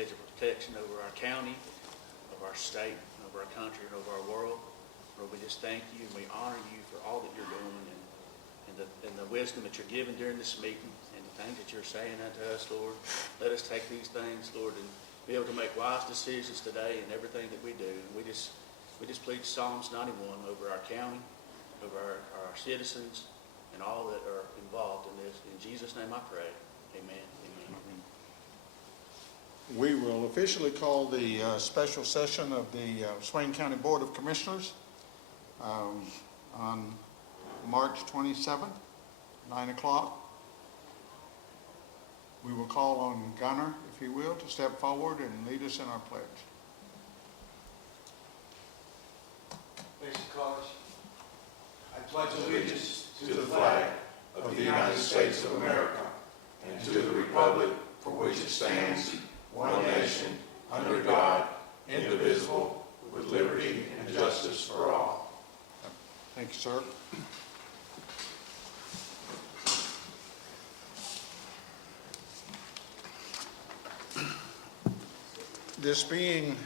hedge of protection over our county, over our state, over our country, and over our world. Lord, we just thank you and we honor you for all that you're doing and the wisdom that you're giving during this meeting and the things that you're saying unto us, Lord. Let us take these things, Lord, and be able to make wise decisions today in everything that we do. And we just plead Psalms 91 over our county, over our citizens, and all that are involved in this. In Jesus' name I pray. Amen. Amen. We will officially call the special session of the Swain County Board of Commissioners on March 27th, 9 o'clock. We will call on Gunner, if he will, to step forward and lead us in our pledge. Basic college. I pledge allegiance to the flag of the United States of America and to the republic for which it stands, one nation, under God, indivisible, with liberty and justice for all. Thank you, sir. This being,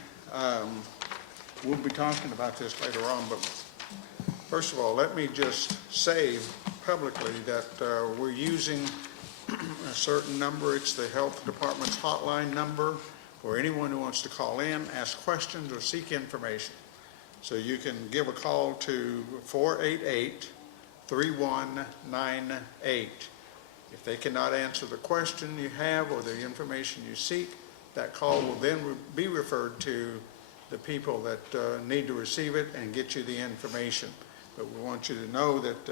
we'll be talking about this later on, but first of all, let me just say publicly that we're using a certain number. It's the Health Department's hotline number for anyone who wants to call in, ask questions, or seek information. So you can give a call to 488-3198. If they cannot answer the question you have or the information you seek, that call will then be referred to the people that need to receive it and get you the information. But we want you to know that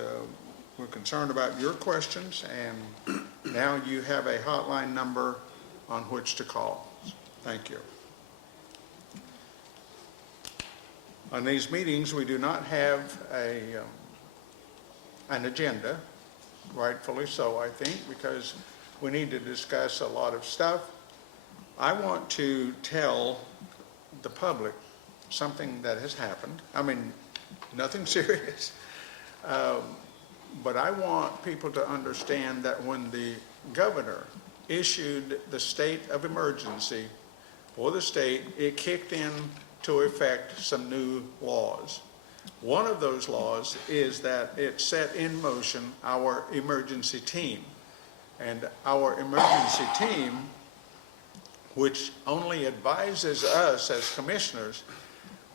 we're concerned about your questions, and now you have a hotline number on which to call. Thank you. On these meetings, we do not have an agenda, rightfully so, I think, because we need to discuss a lot of stuff. I want to tell the public something that has happened. I mean, nothing serious. But I want people to understand that when the governor issued the state of emergency for the state, it kicked into effect some new laws. One of those laws is that it set in motion our emergency team. And our emergency team, which only advises us as commissioners,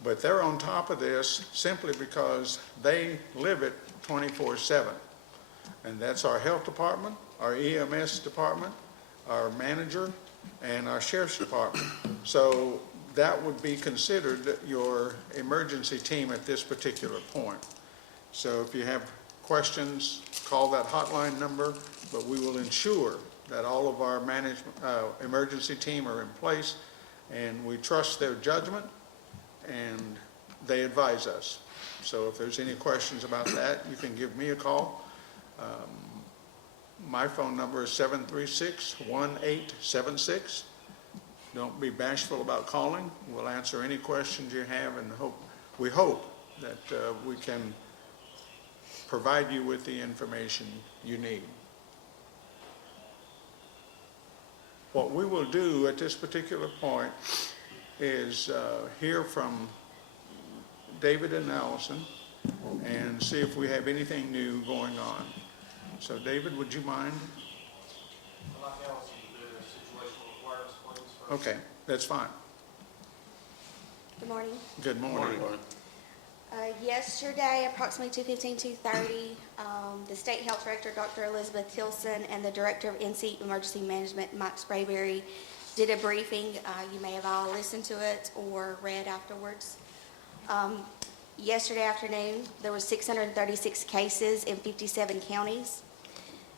but they're on top of this simply because they live it 24/7. And that's our health department, our EMS department, our manager, and our sheriff's department. So that would be considered your emergency team at this particular point. So if you have questions, call that hotline number, but we will ensure that all of our management, emergency team are in place, and we trust their judgment, and they advise us. So if there's any questions about that, you can give me a call. My phone number is 736-1876. Don't be bashful about calling. We'll answer any questions you have, and we hope that we can provide you with the information you need. What we will do at this particular point is hear from David and Allison and see if we have anything new going on. So David, would you mind? I'd like Allison to do the situational awareness please first. Okay, that's fine. Good morning. Good morning. Yesterday, approximately 2:15, 2:30, the State Health Director, Dr. Elizabeth Tilson, and the Director of NC Emergency Management, Mike Sprayberry, did a briefing. You may have all listened to it or read afterwards. Yesterday afternoon, there were 636 cases in 57 counties.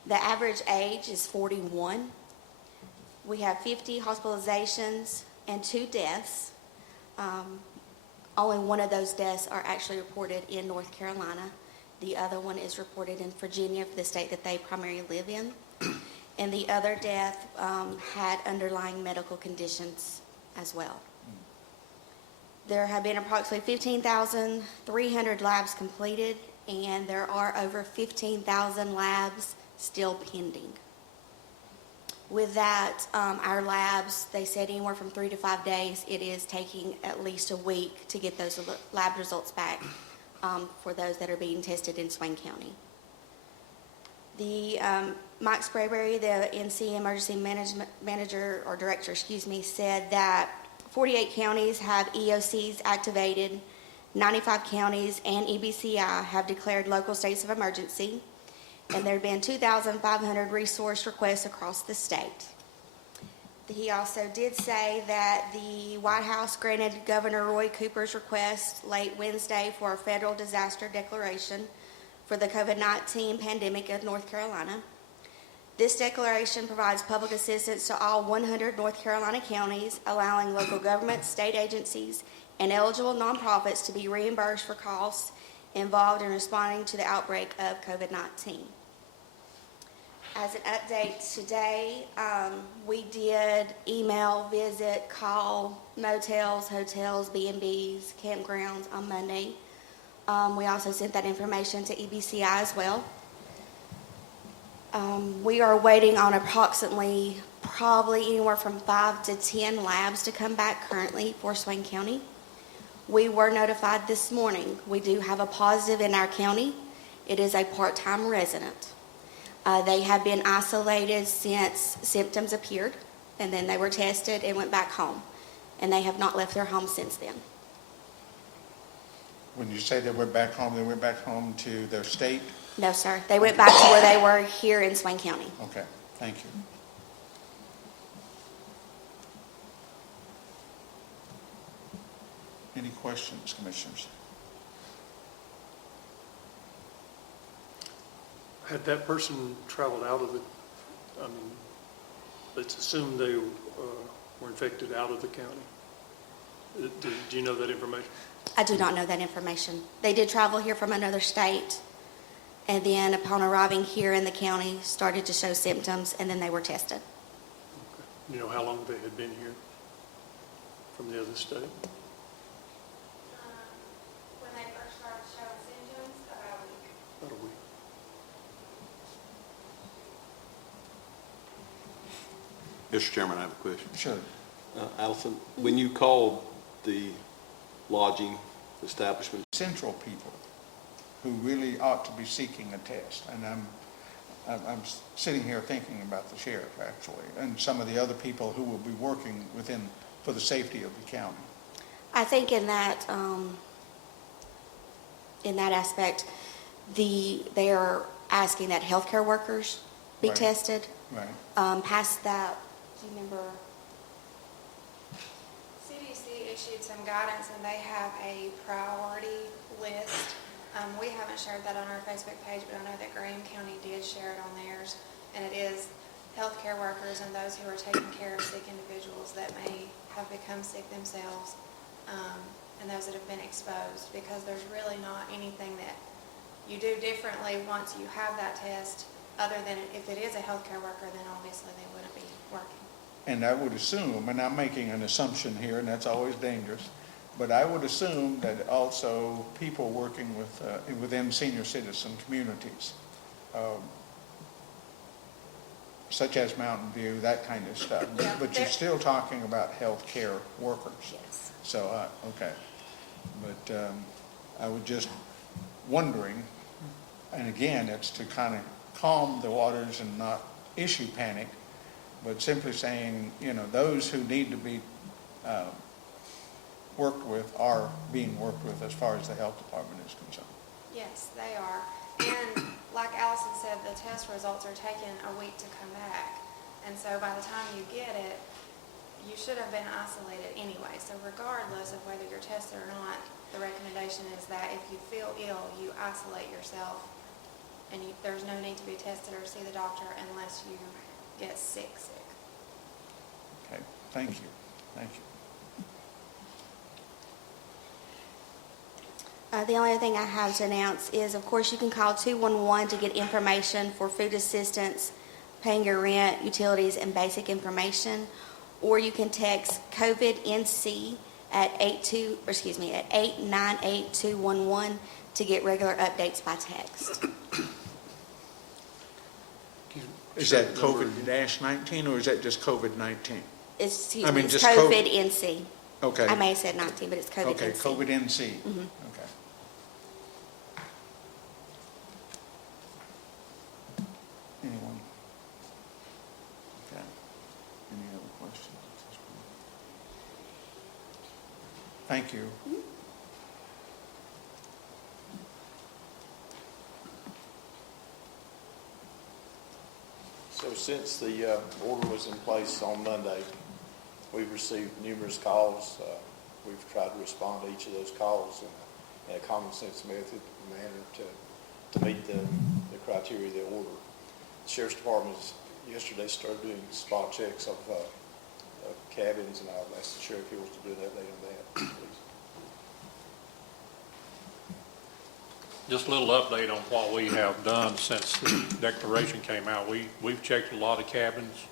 The average age is 41. We have 50 hospitalizations and 2 deaths. Only one of those deaths are actually reported in North Carolina. The other one is reported in Virginia, for the state that they primarily live in. And the other death had underlying medical conditions as well. There have been approximately 15,300 labs completed, and there are over 15,000 labs still pending. With that, our labs, they said anywhere from 3 to 5 days. It is taking at least a week to get those lab results back for those that are being tested in Swain County. The Mike Sprayberry, the NC Emergency Manager or Director, said that 48 counties have EOCs activated, 95 counties and EBCI have declared local states of emergency, and there have been 2,500 resource requests across the state. He also did say that the White House granted Governor Roy Cooper's request late Wednesday for a federal disaster declaration for the COVID-19 pandemic in North Carolina. This declaration provides public assistance to all 100 North Carolina counties, allowing local governments, state agencies, and eligible nonprofits to be reimbursed for costs involved in responding to the outbreak of COVID-19. As an update today, we did email, visit, call motels, hotels, B&Bs, campgrounds on Monday. We also sent that information to EBCI as well. We are waiting on approximately probably anywhere from 5 to 10 labs to come back currently for Swain County. We were notified this morning. We do have a positive in our county. It is a part-time resident. They have been isolated since symptoms appeared, and then they were tested and went back home, and they have not left their home since then. When you say they went back home to their state? No, sir. They went back to where they were here in Swain County. Okay, thank you. Any questions, commissioners? Had that person traveled out of the, let's assume they were infected out of the county. Do you know that information? I do not know that information. They did travel here from another state, and then upon arriving here in the county, started to show symptoms, and then they were tested. Okay. You know how long they had been here from the other state? When they first started showing symptoms, about a week. About a week. Mr. Chairman, I have a question. Sure. Allison, when you called the lodging establishment, Central people who really ought to be seeking a test, and I'm sitting here thinking about the sheriff, actually, and some of the other people who will be working within, for the safety of the county. I think in that aspect, they are asking that healthcare workers be Right. tested. Right. Past that, do you remember? CDC issued some guidance and they have a priority list. We haven't shared that on our Facebook page, but I know that Graham County did share it on theirs. And it is healthcare workers and those who are taking care of sick individuals that may have become sick themselves, and those that have been exposed, because there's really not anything that you do differently once you have that test, other than if it is a healthcare worker, then obviously they wouldn't be working. And I would assume, and I'm making an assumption here, and that's always dangerous, but I would assume that also people working with, within senior citizen communities, such as Mountain View, that kind of stuff. Yeah, But you're still talking about healthcare workers. Yes. So, okay. But I was just wondering, and again, it's to kind of calm the waters and not issue panic, but simply saying, those who need to be worked with are being worked with as far as the health department is concerned. Yes, they are. And like Allison said, the test results are taking a week to come back. And so by the time you get it, you should have been isolated anyway. So regardless of whether you're tested or not, the recommendation is that if you feel ill, you isolate yourself. And there's no need to be tested or see the doctor unless you get sick. Okay, thank you. Thank you. The only other thing I have to announce is, of course, you can call 211 to get information for food assistance, paying your rent, utilities, and basic information. Or you can text COVID-NC at 898-211 to get regular updates by text. Is that COVID-19 or is that just COVID-19? Excuse I me, mean, it's just COVID. COVID-NC. Okay. I may have said 19, but it's COVID-NC. Okay, COVID-NC. Mhm. Okay. Anyone? Okay. Any other questions at this point? Thank you. So since the order was in place on Monday, we've received numerous calls. We've tried to respond to each of those calls in a common sense manner to meet the criteria of the order. The Sheriff's Department yesterday started doing spot checks of cabins, and I'll ask the sheriff if he wants to do an update on that, please. Just a little update on what we have done since the declaration came out. We've checked a lot of cabins.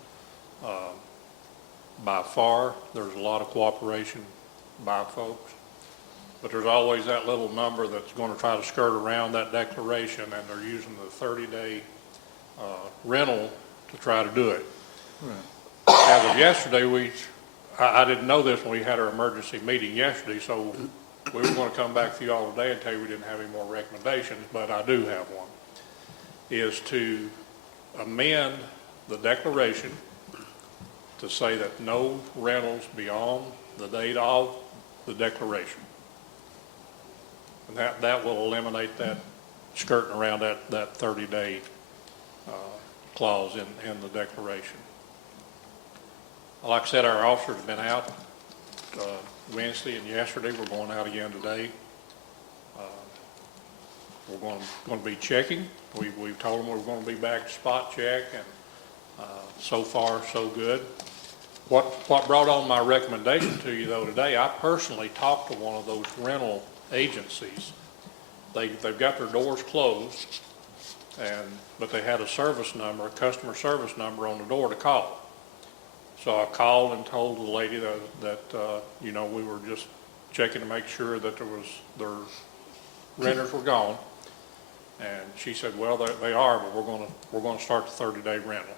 By far, there's a lot of cooperation by folks. But there's always that little number that's going to try to skirt around that declaration, and they're using the 30-day rental to try to do it. Right. As of yesterday, I didn't know this when we had our emergency meeting yesterday, so we were going to come back to you all today and tell you we didn't have any more recommendations, but I do have one, is to amend the declaration to say that no rentals beyond the date of the declaration. And that will eliminate that skirting around that 30-day clause in the declaration. Like I said, our officers have been out Wednesday and yesterday. We're going out again today. We're going to be checking. We've told them we're going to be back to spot check, and so far so good. What brought on my recommendation to you though today, I personally talked to one of those rental agencies. They've got their doors closed, but they had a service number, a customer service number on the door to call. So I called and told the lady that we were just checking to make sure that their renters were gone. And she said, well, they are, but we're going to start the 30-day rental.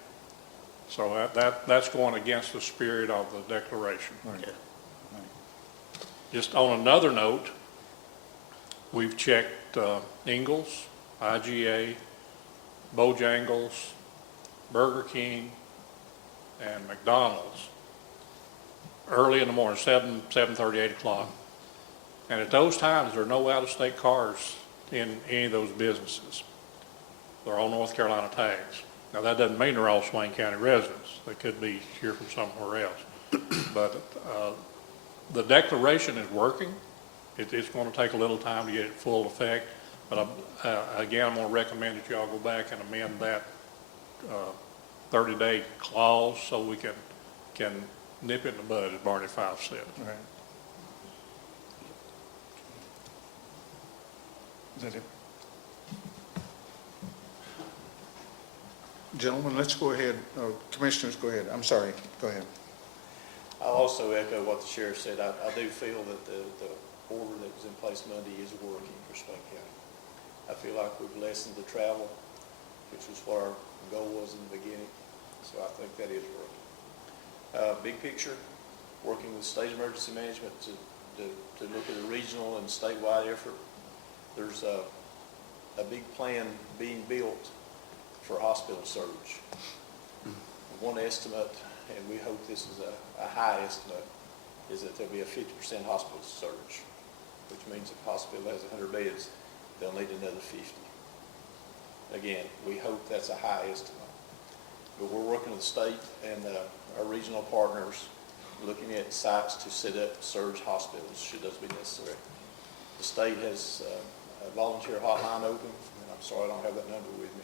So that's going against the spirit of the declaration. Right. Just on another note, we've checked Ingles, IGA, Bojangles, Burger King, and McDonald's early in the morning, 7:30, 8 o'clock. And at those times, there are no out-of-state cars in any of those businesses. They're all North Carolina tags. Now, that doesn't mean they're all Swain County residents. They could be here from somewhere else. But the declaration is working. It's going to take a little time to get it full effect. But again, I'm going to recommend that you all go back and amend that 30-day clause so we can nip it in the bud, as Barney Fife said. Right. Is that it? Gentlemen, let's go ahead. Commissioners, go ahead. I'm sorry. Go ahead. I'll also echo what the sheriff said. I do feel that the order that was in place Monday is working for Swain County. I feel like we've lessened the travel, which was what our goal was in the beginning. So I think that is working. Big picture, working with state emergency management to look at a regional and statewide effort. There's a big plan being built for hospital surge. One estimate, and we hope this is a high estimate, is that there'll be a 50% hospital surge, which means if a hospital has 100 beds, they'll need another 50. Again, we hope that's a high estimate. But we're working with the state and our regional partners, looking at sites to set up surge hospitals should those be necessary. The state has a volunteer hotline open, and I'm sorry I don't have that number with me,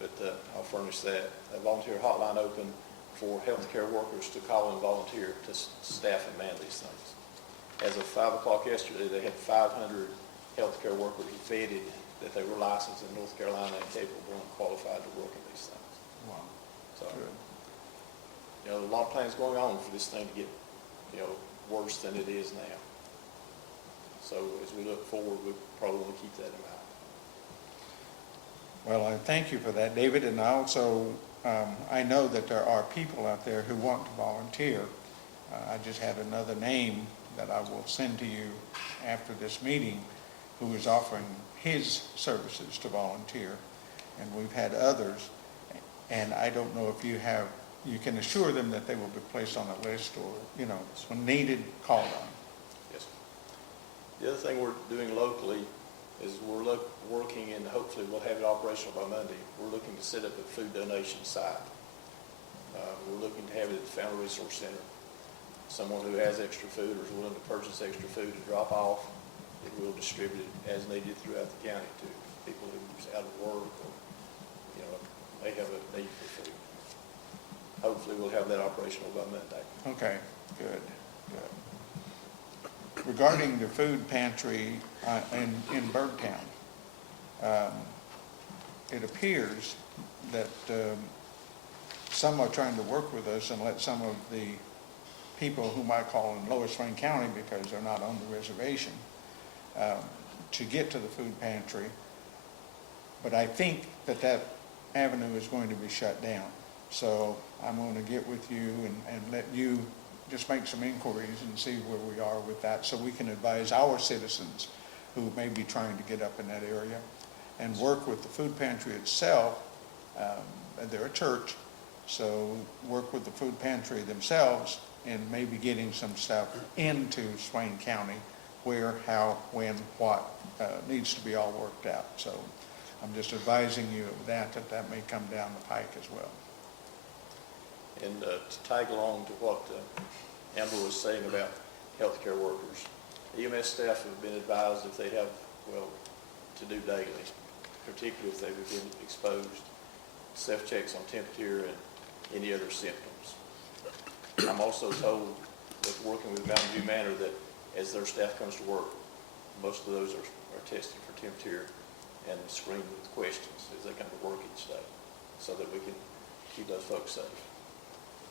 but I'll furnish that. A volunteer hotline open for healthcare workers to call and volunteer to staff and man these things. As of 5 o'clock yesterday, they had 500 healthcare workers vetted that they were licensed in North Carolina and capable and qualified to work in these things. Wow. So, a lot of plans going on for this thing to get, worse than it is now. So as we look forward, we probably want to keep that in mind. Well, I thank you for that, David, and I also I know that there are people out there who want to volunteer. I just had another name that I will send to you after this meeting who is offering his services to volunteer. And we've had others, and I don't know if you can assure them that they will be placed on a list or, when needed, called on. Yes. The other thing we're doing locally is we're working, and hopefully we'll have it operational by Monday. We're looking to set up a food donation site. We're looking to have it at the Family Resource Center. Someone who has extra food or is willing to purchase extra food to drop off, it will distribute it as needed throughout the county to people who's out of work or, may have a need for food. Hopefully we'll have that operational by Monday. Okay, good. Regarding the food pantry in Birdtown, it appears that some are trying to work with us and let some of the people whom I call in Lower Swain County because they're not on the reservation to get to the food pantry. But I think that avenue is going to be shut down. So I'm going to get with you and let you just make some inquiries and see where we are with that so we can advise our citizens who may be trying to get up in that area and work with the food pantry itself. They're a church, so work with the food pantry themselves and maybe getting some stuff into Swain County where, how, when, what needs to be all worked out. So I'm just advising you of that may come down the pike as well. And to tag along to what Amber was saying about healthcare workers, EMS staff have been advised if they have, to do daily, particularly if they've been exposed, self-checks on temperature and any other symptoms. I'm also told that working with Mountain View Manor that as their staff comes to work, most of those are tested for temperature and screened with questions as they come to work each day so that we can keep those folks safe.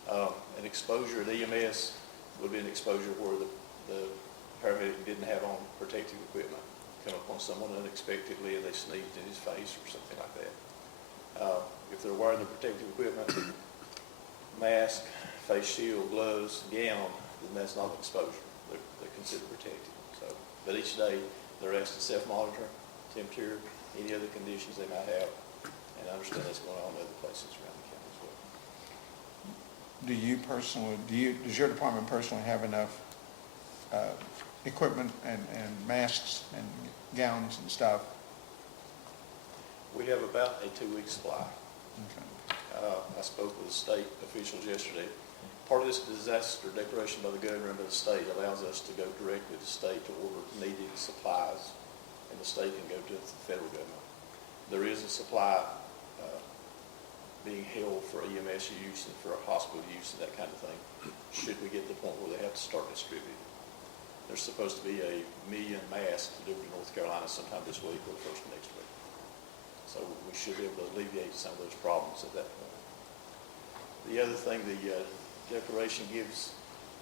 An exposure at EMS would be an exposure where the paramedic didn't have on protective equipment, come upon someone unexpectedly and they sneezed in his face or something like that. If they're wearing the protective equipment, mask, face shield, gloves, gown, then that's not an exposure. They're considered protected. But each day they're asked to self-monitor temperature, any other conditions they might have, and I understand that's going on in other places around the county as well. Does your department personally have enough equipment and masks and gowns and stuff? We have about a 2-week supply. Okay. I spoke with the state officials yesterday. Part of this disaster declaration by the governor of the state allows us to go directly to the state to order needed supplies, and the state can go to the federal government. There is a supply being held for EMS use and for hospital use and that kind of thing, should we get to the point where they have to start distributing. There's supposed to be 1 million masks delivered to North Carolina sometime this week or the first of next week. So we should be able to alleviate some of those problems at that point. The other thing the declaration gives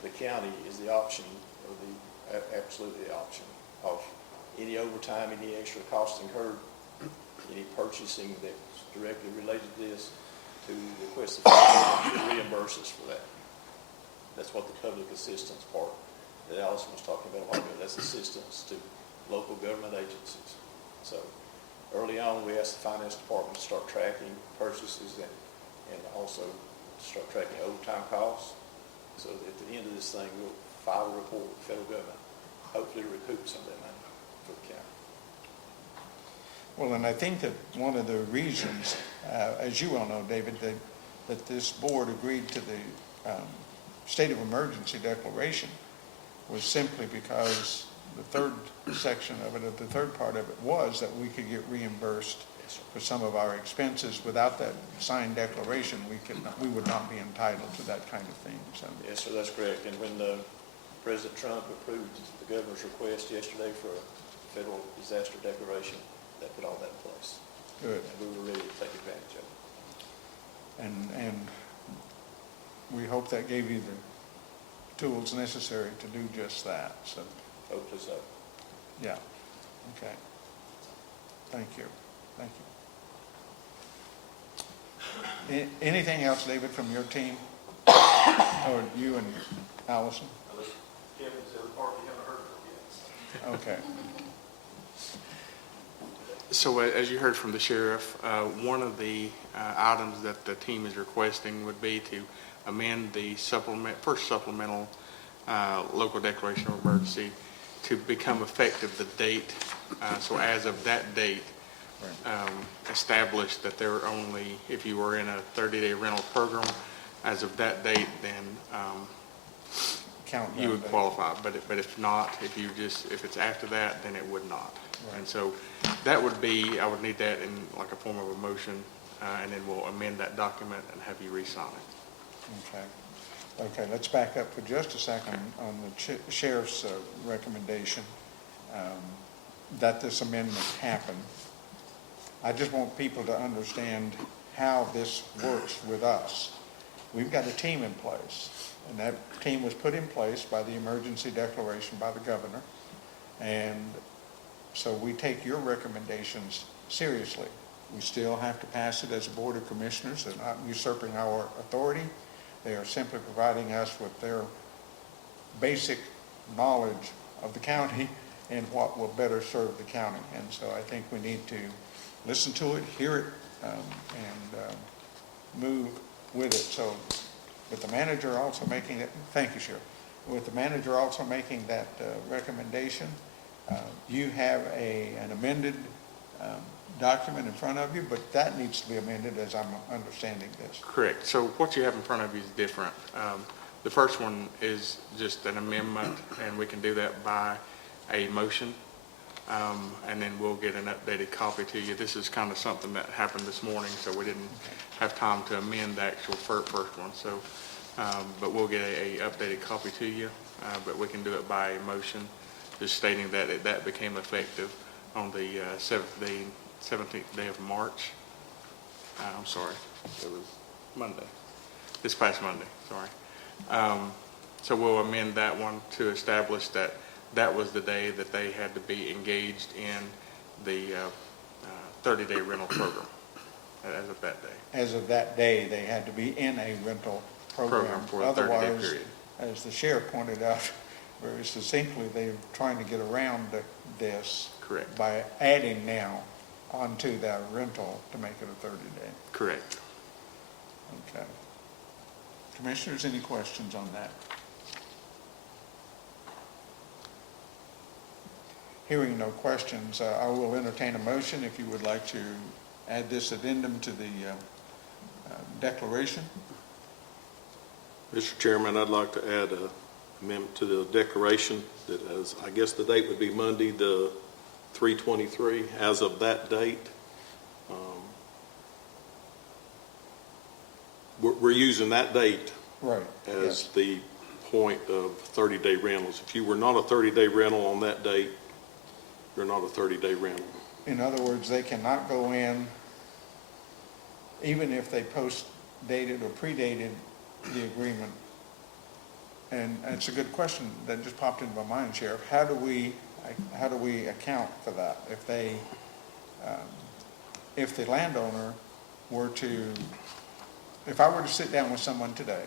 the county is the option, or absolutely the option, of any overtime, any extra cost incurred, any purchasing that's directly related to this, to request the federal to reimburse us for that. That's what the public assistance part that Allison was talking about a while ago. That's assistance to local government agencies. So early on, we asked the finance department to start tracking purchases and also start tracking overtime costs. So at the end of this thing, we'll file a report with the federal government, hopefully recoup some of that money for the county. Well, and I think that one of the reasons, as you well know, David, that this board agreed to the state of emergency declaration was simply because the third section of it, the third part of it was that we could get reimbursed for some of our expenses. Without that signed declaration, we would not be entitled to that kind of thing. So. Yes, sir, that's correct. And when President Trump approved the governor's request yesterday for a federal disaster declaration, that put all that in place. Good. And we were ready to take advantage of it. And we hope that gave you the tools necessary to do just that. So. Hopefully so. Yeah. Okay. Thank you. Thank you. Anything else, David, from your team? Or you and Allison? Unless Kevin's the other part we haven't heard of yet. Okay. So as you heard from the sheriff, one of the items that the team is requesting would be to amend the first supplemental local declaration of emergency to become effective the date. So as of that date, establish that there are only, if you were in a 30-day rental program, as of that date, then Count you down would days. qualify. But if not, if it's after that, then it would not. Right. And so that would be, I would need that in like a form of a motion, and then we'll amend that document and have you re-sign it. Okay. Okay, let's back up for just a second on the sheriff's recommendation that this amendment happen. I just want people to understand how this works with us. We've got a team in place, and that team was put in place by the emergency declaration by the governor. And so we take your recommendations seriously. We still have to pass it as a board of commissioners. They're not usurping our authority. They are simply providing us with their basic knowledge of the county and what will better serve the county. And so I think we need to listen to it, hear it, and move with it. So with the manager also making it, thank you, Sheriff. With the manager also making that recommendation, you have an amended document in front of you, but that needs to be amended as I'm understanding this. Correct. So what you have in front of you is different. The first one is just an amendment, and we can do that by a motion, and then we'll get an updated copy to you. This is kind of something that happened this morning, so we didn't have time to amend the actual first one. So, but we'll get a updated copy to you, but we can do it by a motion, just stating that that became effective on the 17th day of March. I'm sorry, it was Monday, this past Monday, sorry. So we'll amend that one to establish that that was the day that they had to be engaged in the 30-day rental program as of that day. As of that day, they had to be in a rental program. For a 30-day Otherwise, period. as the sheriff pointed out very succinctly, they're trying to get around this. Correct. By adding now onto that rental to make it a 30-day. Correct. Okay. Commissioners, any questions on that? Hearing no questions, I will entertain a motion if you would like to add this addendum to the declaration. Mr. Chairman, I'd like to add an amendment to the declaration that as, I guess the date would be Monday, the 3/23, as of that date. We're using that date Right. as Yes. the point of 30-day rentals. If you were not a 30-day rental on that date, you're not a 30-day rental. In other words, they cannot go in, even if they post-dated or predated the agreement. And it's a good question that just popped into my mind, Sheriff. How do we account for that? If the landowner were to, if I were to sit down with someone today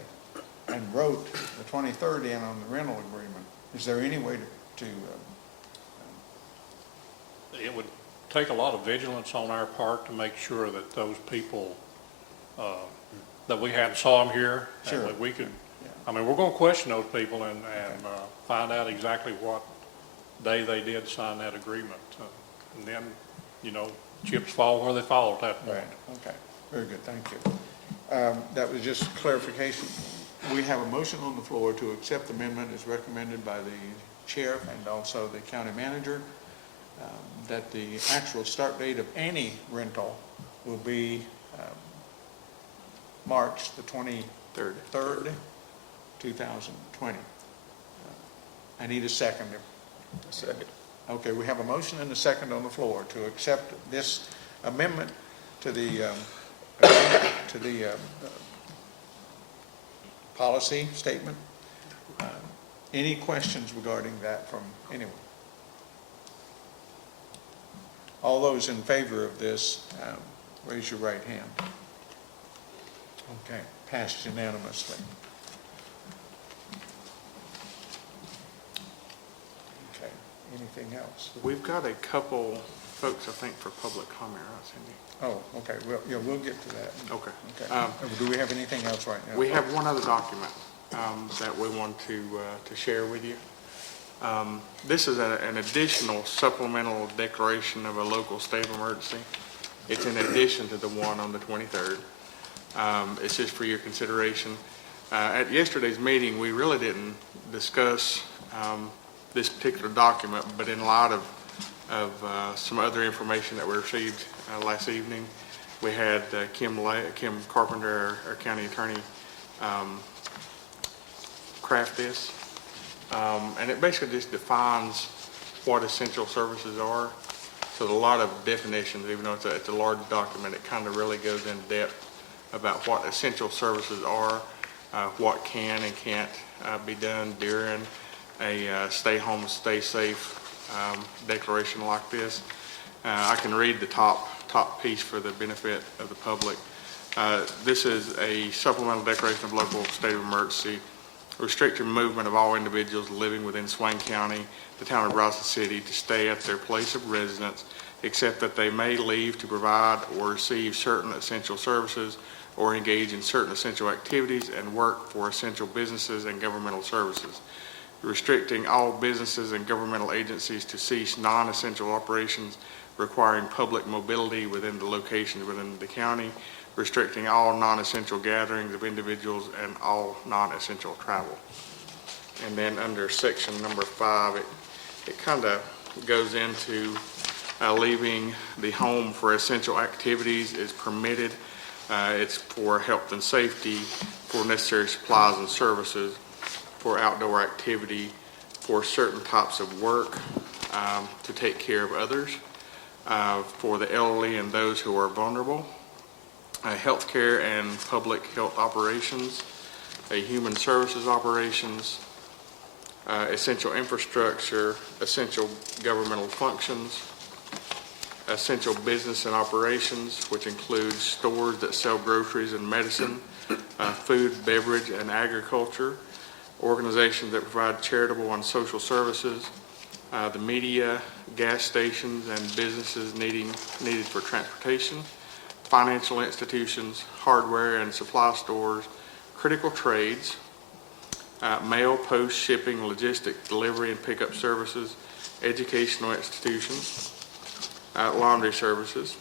and wrote the 23rd in on the rental agreement, is there any way to It would take a lot of vigilance on our part to make sure that those people, that we hadn't saw them here. Sure. And that we could, Yeah. I mean, we're going to question those people and find out exactly what day they did sign that agreement. And then, chips fall where they fall at that point. Right, okay, very good, thank you. That was just clarification. We have a motion on the floor to accept the amendment as recommended by the sheriff and also the county manager, that the actual start date of any rental will be March the 23rd, 2020. I need a second. Second. Okay, we have a motion and a second on the floor to accept this amendment to the policy statement. Any questions regarding that from anyone? All those in favor of this, raise your right hand. Okay, passed unanimously. Okay, anything else? We've got a couple folks, I think, for public comment, right, Cindy? Oh, okay, well, yeah, we'll get to that. Okay. Okay. Do we have anything else right now? We have one other document that we want to share with you. This is an additional supplemental declaration of a local state of emergency. It's in addition to the one on the 23rd. It's just for your consideration. At yesterday's meeting, we really didn't discuss this particular document, but in light of some other information that we received last evening, we had Kim Carpenter, our county attorney, craft this. And it basically just defines what essential services are. So a lot of definitions, even though it's a large document, it kind of really goes in depth about what essential services are, what can and can't be done during a stay home, stay safe declaration like this. I can read the top piece for the benefit of the public. This is a supplemental declaration of local state of emergency, restricting movement of all individuals living within Swain County, the town of Bryson City, to stay at their place of residence, except that they may leave to provide or receive certain essential services or engage in certain essential activities and work for essential businesses and governmental services. Restricting all businesses and governmental agencies to cease non-essential operations requiring public mobility within the locations within the county, restricting all non-essential gatherings of individuals and all non-essential travel. And then under section number 5, it kind of goes into leaving the home for essential activities is permitted. It's for health and safety, for necessary supplies and services, for outdoor activity, for certain types of work, to take care of others, for the elderly and those who are vulnerable, healthcare and public health operations, human services operations, essential infrastructure, essential governmental functions, essential business and operations, which includes stores that sell groceries and medicine, food, beverage, and agriculture, organizations that provide charitable and social services, the media, gas stations, and businesses needed for transportation, financial institutions, hardware and supply stores, critical trades, mail, post, shipping, logistic, delivery and pickup services, educational institutions, laundry services,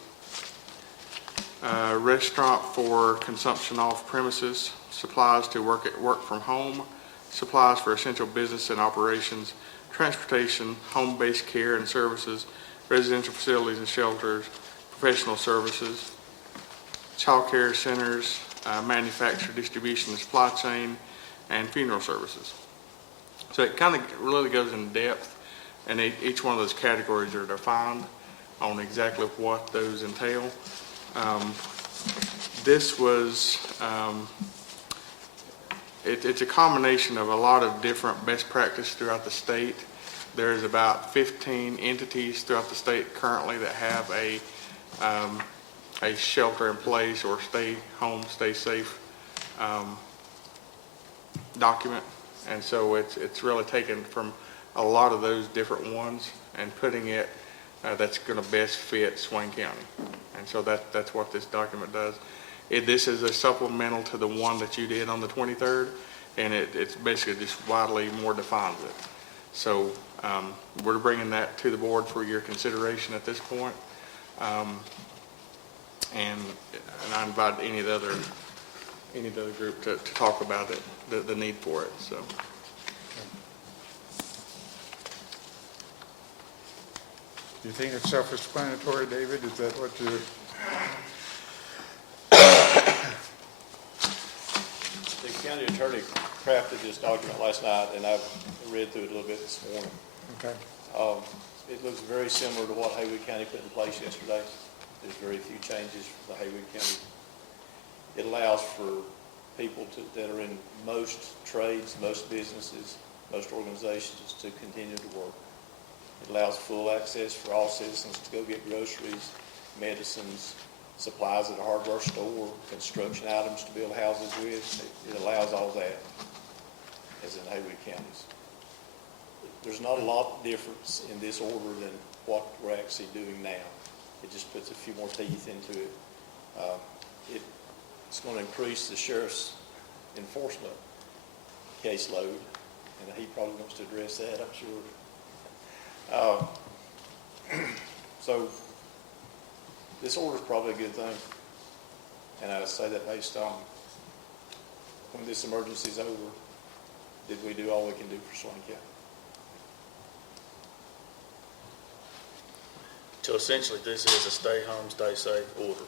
restaurant for consumption off premises, supplies to work from home, supplies for essential business and operations, transportation, home-based care and services, residential facilities and shelters, professional services, child care centers, manufacture, distribution, and supply chain, and funeral services. So it kind of really goes in depth, and each one of those categories are defined on exactly what those entail. This was, it's a combination of a lot of different best practice throughout the state. There's about 15 entities throughout the state currently that have a shelter in place or stay home, stay safe document. And so it's really taken from a lot of those different ones and putting it that's going to best fit Swain County. And so that's what this document does. This is a supplemental to the one that you did on the 23rd, and it's basically just widely more defines it. So we're bringing that to the board for your consideration at this point. And I invite any of the other group to talk about it, the need for it. So. Do you think it's self-explanatory, David? Is that what you're... The county attorney crafted this document last night, and I've read through it a little bit this morning. Okay. It looks very similar to what Haywood County put in place yesterday. There's very few changes for the Haywood County. It allows for people that are in most trades, most businesses, most organizations to continue to work. It allows full access for all citizens to go get groceries, medicines, supplies at a hardware store, construction items to build houses with. It allows all that, as in Haywood counties. There's not a lot of difference in this order than what we're actually doing now. It just puts a few more teeth into it. It's going to increase the sheriff's enforcement caseload, and he probably wants to address that, I'm sure. So this order is probably a good thing, and I would say that based on when this emergency is over, did we do all we can do for Swain County? So essentially, this is a stay home, stay safe order.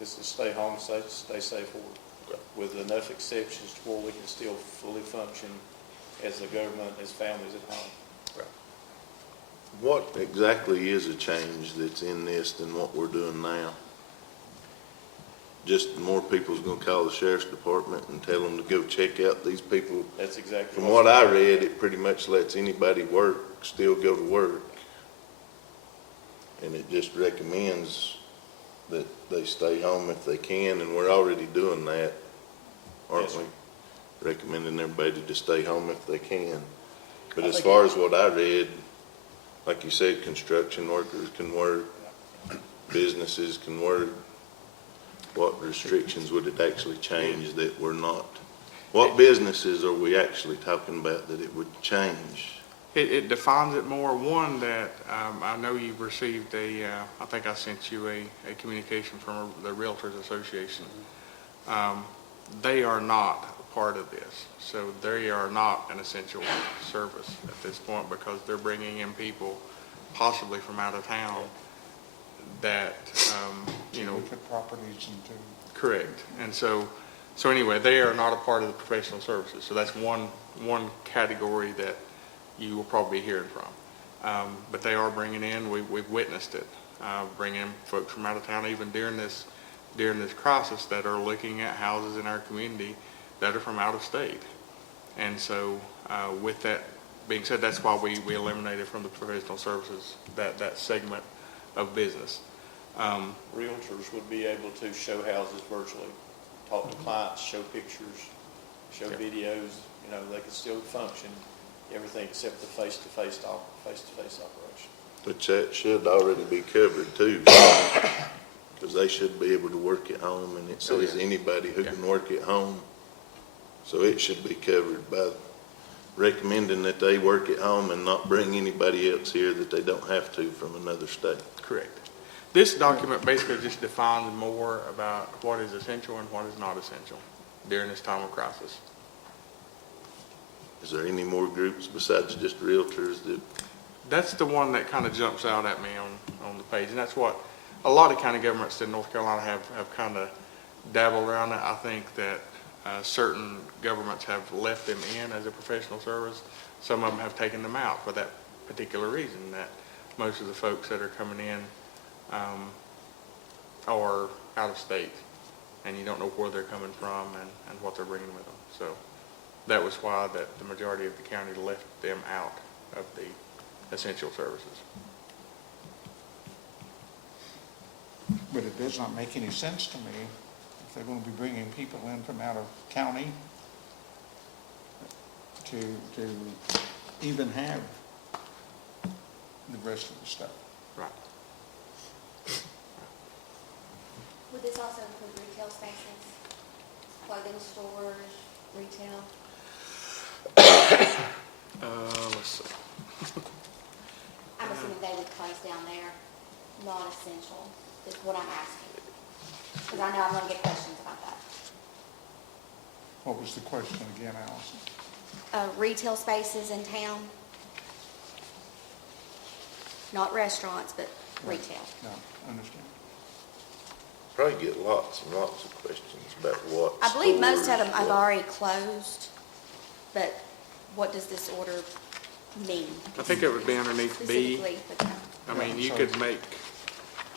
This is stay home, stay safe order, with enough exceptions to where we can still fully function as a government, as families at home. What exactly is a change that's in this than what we're doing now? Just more people's gonna call the sheriff's department and tell them to go check out these people. That's exactly. From what I read, it pretty much lets anybody work, still go to work. And it just recommends that they stay home if they can, and we're already doing that, aren't Yes, we? sir. Recommending everybody to stay home if they can. But I as think far as what I read, like you said, construction workers can work, businesses can work. What restrictions would it actually change that we're not? What businesses are we actually talking about that it would change? It defines it more. One, that I know you've received I think I sent you a communication from the Realtors Association. They are not a part of this. So they are not an essential service at this point, because they're bringing in people possibly from out of town that, Look at properties and to. correct. And so anyway, they are not a part of the professional services. So that's one category that you will probably be hearing from. But they are bringing in, we've witnessed it, bringing in folks from out of town, even during this crisis, that are looking at houses in our community that are from out of state. And so with that being said, that's why we eliminated from the professional services that segment of business. Realtors would be able to show houses virtually, talk to clients, show pictures, show videos. They could still function, everything except the face-to-face operation. Which that should already be covered too, because they should be able to work at home, and it says anybody who can work at home. So it should be covered by recommending that they work at home and not bring anybody else here that they don't have to from another state. Correct. This document basically just defines more about what is essential and what is not essential during this time of crisis. Is there any more groups besides just realtors that? That's the one that kind of jumps out at me on the page, and that's what a lot of county governments in North Carolina have kind of dabbled around it. I think that certain governments have left them in as a professional service. Some of them have taken them out for that particular reason, that most of the folks that are coming in are out of state, and you don't know where they're coming from and what they're bringing with them. So that was why that the majority of the county left them out of the essential services. But it does not make any sense to me if they're going to be bringing people in from out of county to even have the rest of the stuff. Right. Would this also include retail spaces, clothing stores, retail? Let's see. I'm assuming they would close down there, non-essential, is what I'm asking. Because I know I'm going to get questions about that. What was the question again, Allison? Retail spaces in town, not restaurants, but retail. No, understand. Probably get lots and lots of questions about what. I believe most of stores, them have what- already closed, but what does this order mean? I think it would be underneath B. Specifically for them. I mean, Yeah,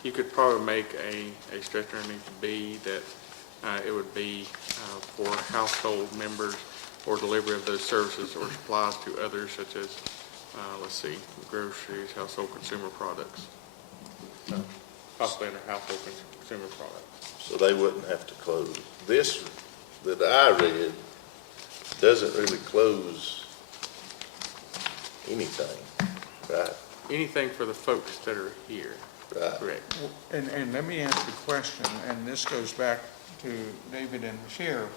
you could probably make a stretcher underneath B that it would be for household members or delivery of those services or supplies to others, such as, let's see, groceries, household consumer products. Possibly under household consumer products. so they wouldn't have to close. This that I read doesn't really close anything, right? Anything for the folks that are here, Right. correct? And let me ask the question, and this goes back to David and the sheriff.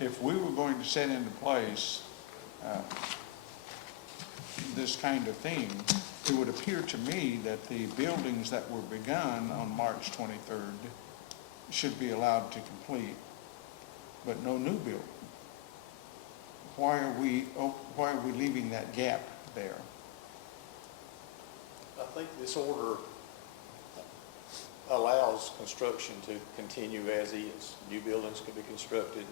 If we were going to set into place this kind of thing, it would appear to me that the buildings that were begun on March 23rd should be allowed to complete, but no new building. Why are we leaving that gap there? I think this order allows construction to continue as is. New buildings could be constructed,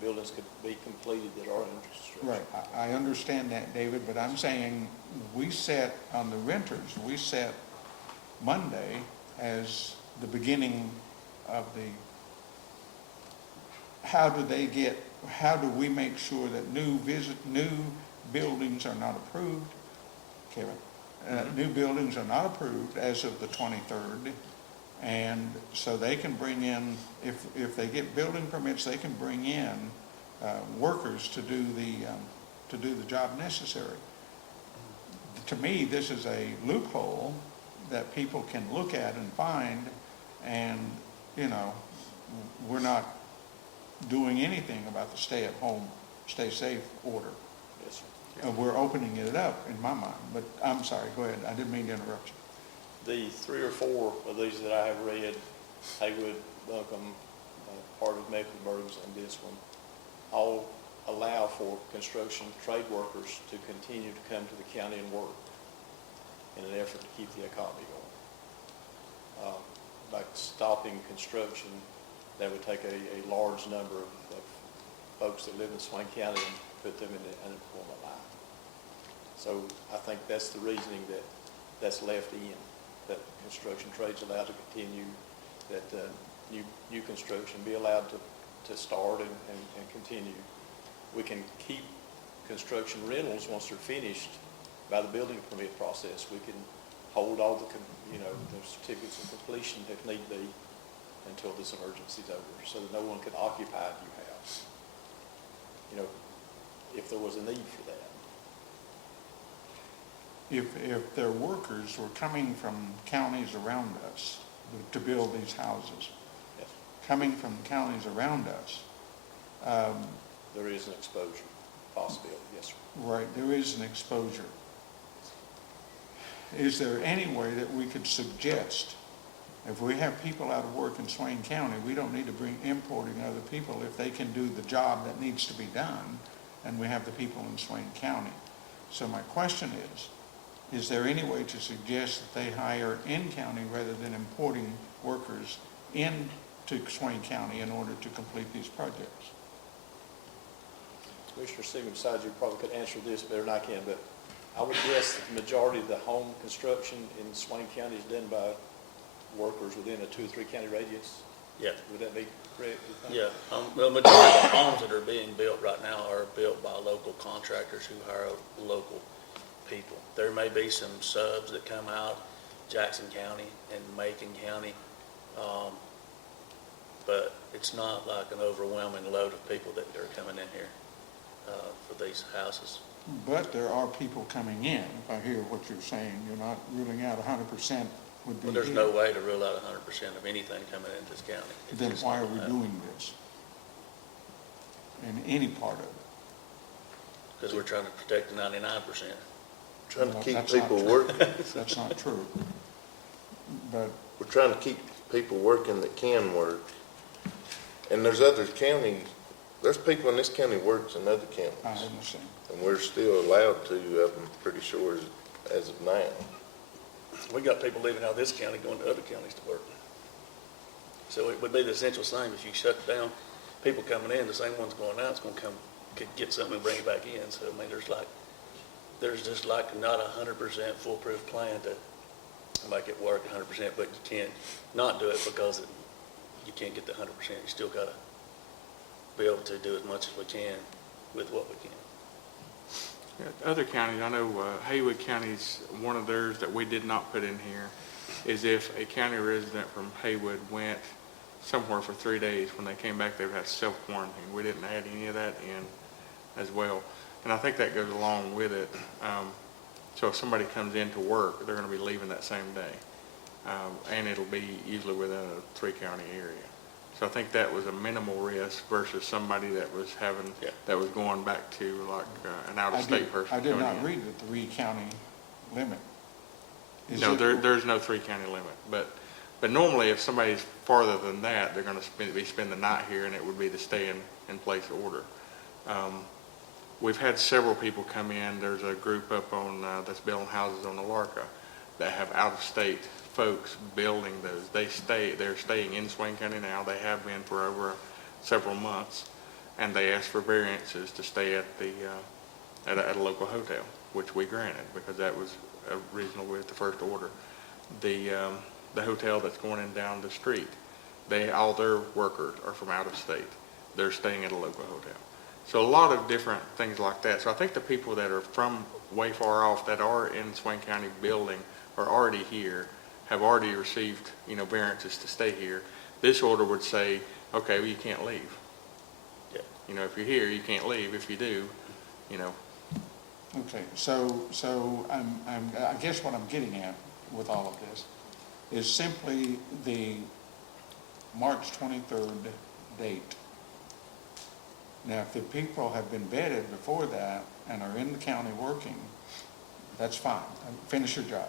buildings could be completed that are in construction. Right, I understand that, David, but I'm saying we set, on the renters, we set Monday as the beginning of the, how do we make sure that new buildings are not approved, Kevin? New buildings are not approved as of the 23rd, and so they can bring in, if they get building permits, they can bring in workers to do the job necessary. To me, this is a loophole that people can look at and find, and, you know, we're not doing anything about the stay-at-home, stay-safe order. Yes, sir. We're opening it up, in my mind, but I'm sorry, go ahead, I didn't mean to interrupt you. The 3 or 4 of these that I have read, Haywood, Buncombe, part of Mecklenburg's, and this one, all allow for construction trade workers to continue to come to the county and work in an effort to keep the economy going. By stopping construction, that would take a large number of folks that live in Swain County and put them in the unemployment line. So I think that's the reasoning that's left in, that construction trade's allowed to continue, that new construction be allowed to start and continue. We can keep construction rentals once they're finished by the building permit process. We can hold all the certificates of completion if need be until this emergency's over, so that no one can occupy a new house. You know, if there was a need for that. If their workers were coming from counties around us to build these houses, Yes. coming from counties around us, There is an exposure possibility, yes, sir. right, there is an exposure. Is there any way that we could suggest, if we have people out of work in Swain County, we don't need to bring importing other people if they can do the job that needs to be done, and we have the people in Swain County. So my question is there any way to suggest that they hire in county rather than importing workers into Swain County in order to complete these projects? Commissioner Signage, besides you probably could answer this better than I can, but I would guess that the majority of the home construction in Swain County is done by workers within a 2 or 3 county radius. Yeah. Would that be correct? you think? Yeah, the majority of the homes that are being built right now are built by local contractors who hire local people. There may be some subs that come out, Jackson County and Macon County, but it's not like an overwhelming load of people that are coming in here for these houses. But there are people coming in, if I hear what you're saying. You're not ruling out 100% would be Well, there's here. no way to rule out 100% of anything coming into this county. It's Then just why not are we gonna happen. doing this? In any part of it? Because we're trying to protect the 99%. Trying to No, keep that's not people true. working. That's not true. But We're trying to keep people working that can work. And there's other counties, there's people in this county works in other I counties. understand. And we're still allowed to, I'm pretty sure, as of now. We got people leaving out of this county going to other counties to work. So it would be the essential same. If you shut down, people coming in, the same ones going out, it's going to come, could get something and bring it back in. So, I mean, there's just like not 100% foolproof plan to make it work 100%, but you can't not do it because you can't get the 100%. You still got to be able to do as much as we can with what we can. Yeah, other counties, I know Haywood County's one of theirs that we did not put in here. is if a county resident from Haywood went somewhere for 3 days, when they came back, they would have to self-quarantine. We didn't add any of that in as well. And I think that goes along with it. So if somebody comes into work, they're going to be leaving that same day. And it'll be usually within a 3-county area. So I think that was a minimal risk versus somebody that was having, that was going back to like an out-of-state person. I did coming not in. read the 3-county limit. Is No, it- there's no 3-county limit, but normally if somebody's farther than that, they're gonna spend the night here, and it would be the stay in place order. We've had several people come in. There's a group up on, that's building houses on the Larka that have out-of-state folks building those. They're staying in Swain County now. They have been for over several months, and they asked for variances to stay at at a local hotel, which we granted because that was reasonable with the first order. The hotel that's going in down the street, all their workers are from out of state. They're staying at a local hotel. So a lot of different things like that. So I think the people that are from way far off that are in Swain County building are already here, have already received, variances to stay here. This order would say, okay, well, you can't leave. Yeah. If you're here, you can't leave. If you do, Okay, so I guess what I'm getting at with all of this is simply the March 23rd date. Now, if the people have been vetted before that and are in the county working, that's fine. Finish your job.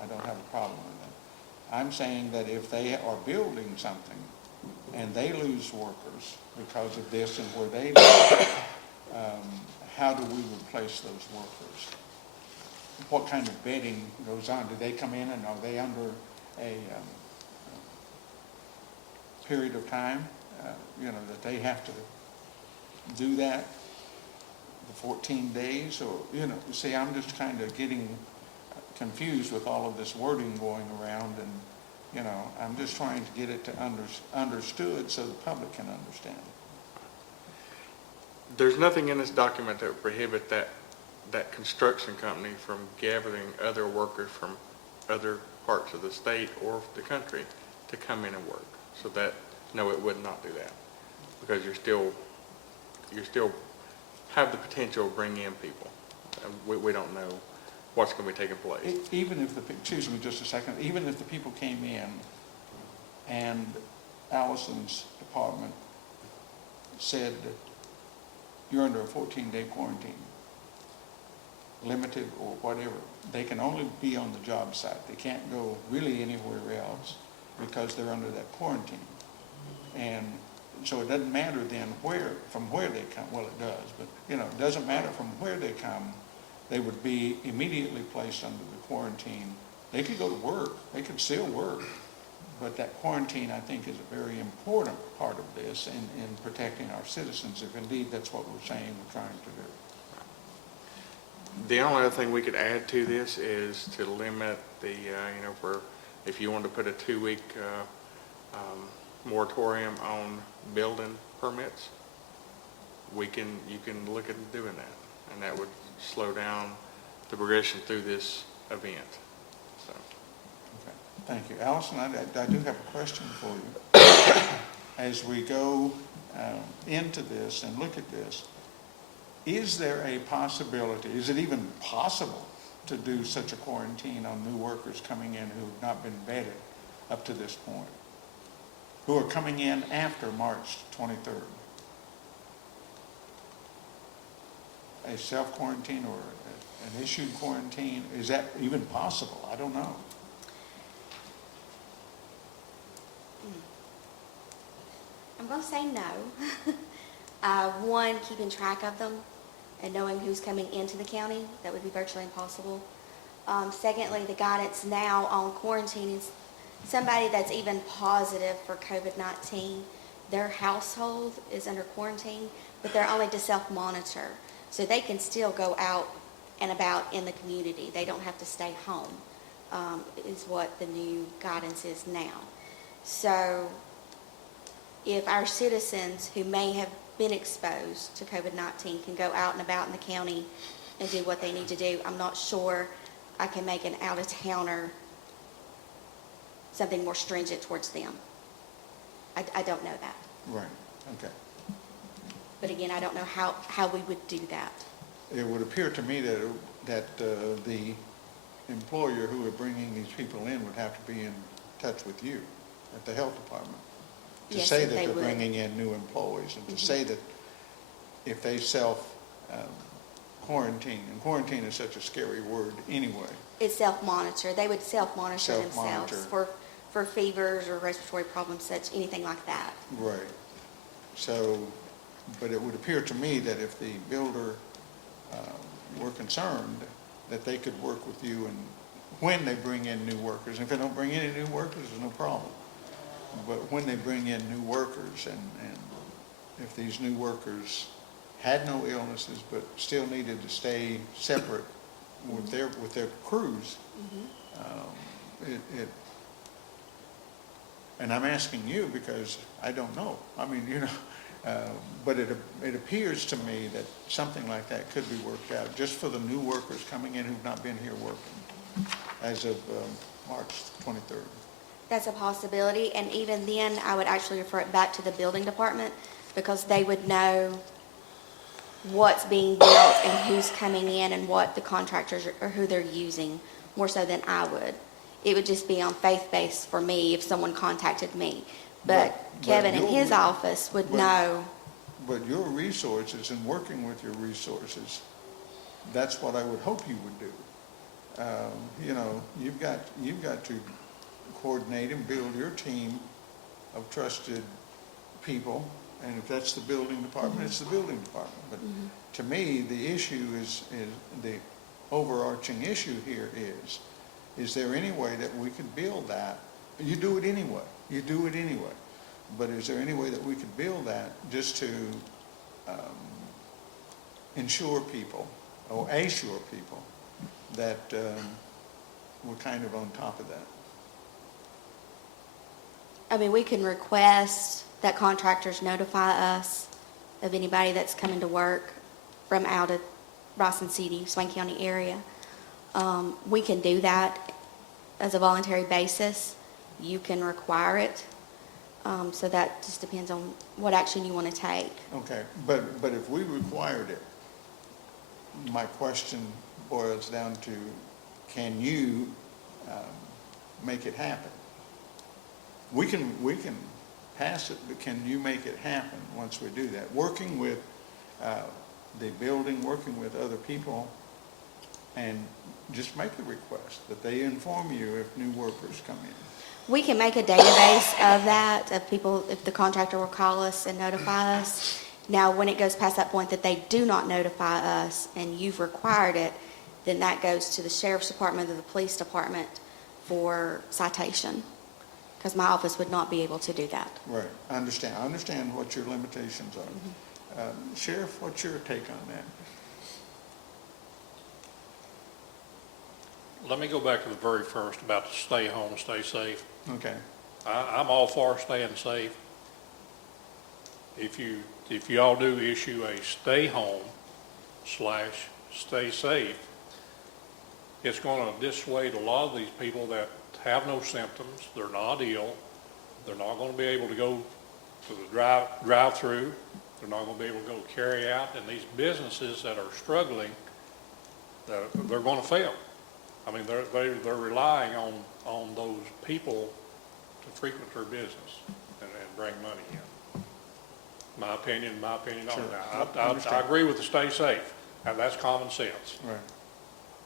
I don't have a problem with that. I'm saying that if they are building something and they lose workers because of this and where they live, how do we replace those workers? What kind of vetting goes on? Do they come in and are they under a period of time, that they have to do that, the 14 days, or, see, I'm just kind of getting confused with all of this wording going around, and, I'm just trying to get it to understood so the public can understand it. there's nothing in this document that would prohibit that construction company from gathering other workers from other parts of the state or the country to come in and work. So that, no, it would not do that, because you still have the potential to bring in people. We don't know what's going to be taking place. Even if excuse me just a second, even if the people came in and Allison's department said that you're under a 14-day quarantine, limited or whatever, they can only be on the job site. They can't go really anywhere else because they're under that quarantine. And so it doesn't matter then from where they come. Well, it does, but it doesn't matter from where they come. They would be immediately placed under the quarantine. They could go to work. They could still work. But that quarantine, I think, is a very important part of this in protecting our citizens, if indeed that's what we're saying we're trying to do. The only other thing we could add to this is to limit the, if you wanted to put a 2-week moratorium on building permits, you can look at doing that, and that would slow down the progression through this event. So. Okay, thank you. Allison, I do have a question for you. As we go into this and look at this, is there a possibility, is it even possible to do such a quarantine on new workers coming in who have not been vetted up to this point, who are coming in after March 23rd? A self-quarantine or an issued quarantine, is that even possible? I don't know. I'm going to say no. One, keeping track of them and knowing who's coming into the county, that would be virtually impossible. Secondly, the guidance now on quarantine is somebody that's even positive for COVID-19, their household is under quarantine, but they're only to self-monitor. So they can still go out and about in the community. They don't have to stay home, is what the new guidance is now. So if our citizens who may have been exposed to COVID-19 can go out and about in the county and do what they need to do, I'm not sure I can make an out-of-towner something more stringent towards them. I don't know that. Right, okay. But again, I don't know how we would do that. It would appear to me that the employer who are bringing these people in would have to be in touch with you at the health department to Yes, say that they they're would. bringing in new employees, and to say that if they quarantine, and quarantine is such a scary word anyway. It's self-monitor. They would self-monitor Self-monitor. themselves for fevers or respiratory problems, such, anything like that. Right. So, but it would appear to me that if the builder were concerned, that they could work with you and when they bring in new workers. If they don't bring in any new workers, there's no problem. But when they bring in new workers, and if these new workers had no illnesses but still needed to stay separate with their crews, and I'm asking you because I don't know. I mean, but it appears to me that something like that could be worked out just for the new workers coming in who've not been here working as of March 23rd. That's a possibility, and even then, I would actually refer it back to the building department because they would know what's being built and who's coming in and what the contractors or who they're using, more so than I would. It would just be on faith-based for me if someone contacted me. But Kevin in his office would know. But your resources and working with your resources, that's what I would hope you would do. You've got to coordinate and build your team of trusted people, and if that's the building department, it's the building department. But to me, the issue is the overarching issue here is there any way that we could build that? You do it anyway. But is there any way that we could build that just to ensure people, or assure people, that we're kind of on top of that? I mean, we can request that contractors notify us of anybody that's coming to work from out of Bryson City, Swain County area. We can do that as a voluntary basis. You can require it. So that just depends on what action you want to take. Okay, but if we required it, my question boils down to, can you make it happen? We can pass it, but can you make it happen once we do that? Working with the building, working with other people, and just make a request that they inform you if new workers come in. We can make a database of that, of people, if the contractor will call us and notify us. Now, when it goes past that point that they do not notify us and you've required it, then that goes to the sheriff's department or the police department for citation, because my office would not be able to do that. Right, I understand what your limitations are. Sheriff, what's your take on that? Let me go back to the very first about the stay home, stay safe. Okay, I'm all for staying safe. If y'all do issue a stay home / stay safe, it's going to dissuade a lot of these people that have no symptoms, they're not ill, they're not going to be able to go to the drive-through, they're not going to be able to go carry out, and these businesses that are struggling, they're going to fail. I mean, they're relying on those people to frequent their business and bring money in. My opinion on Sure. that. I agree with the stay safe, and that's common sense. right.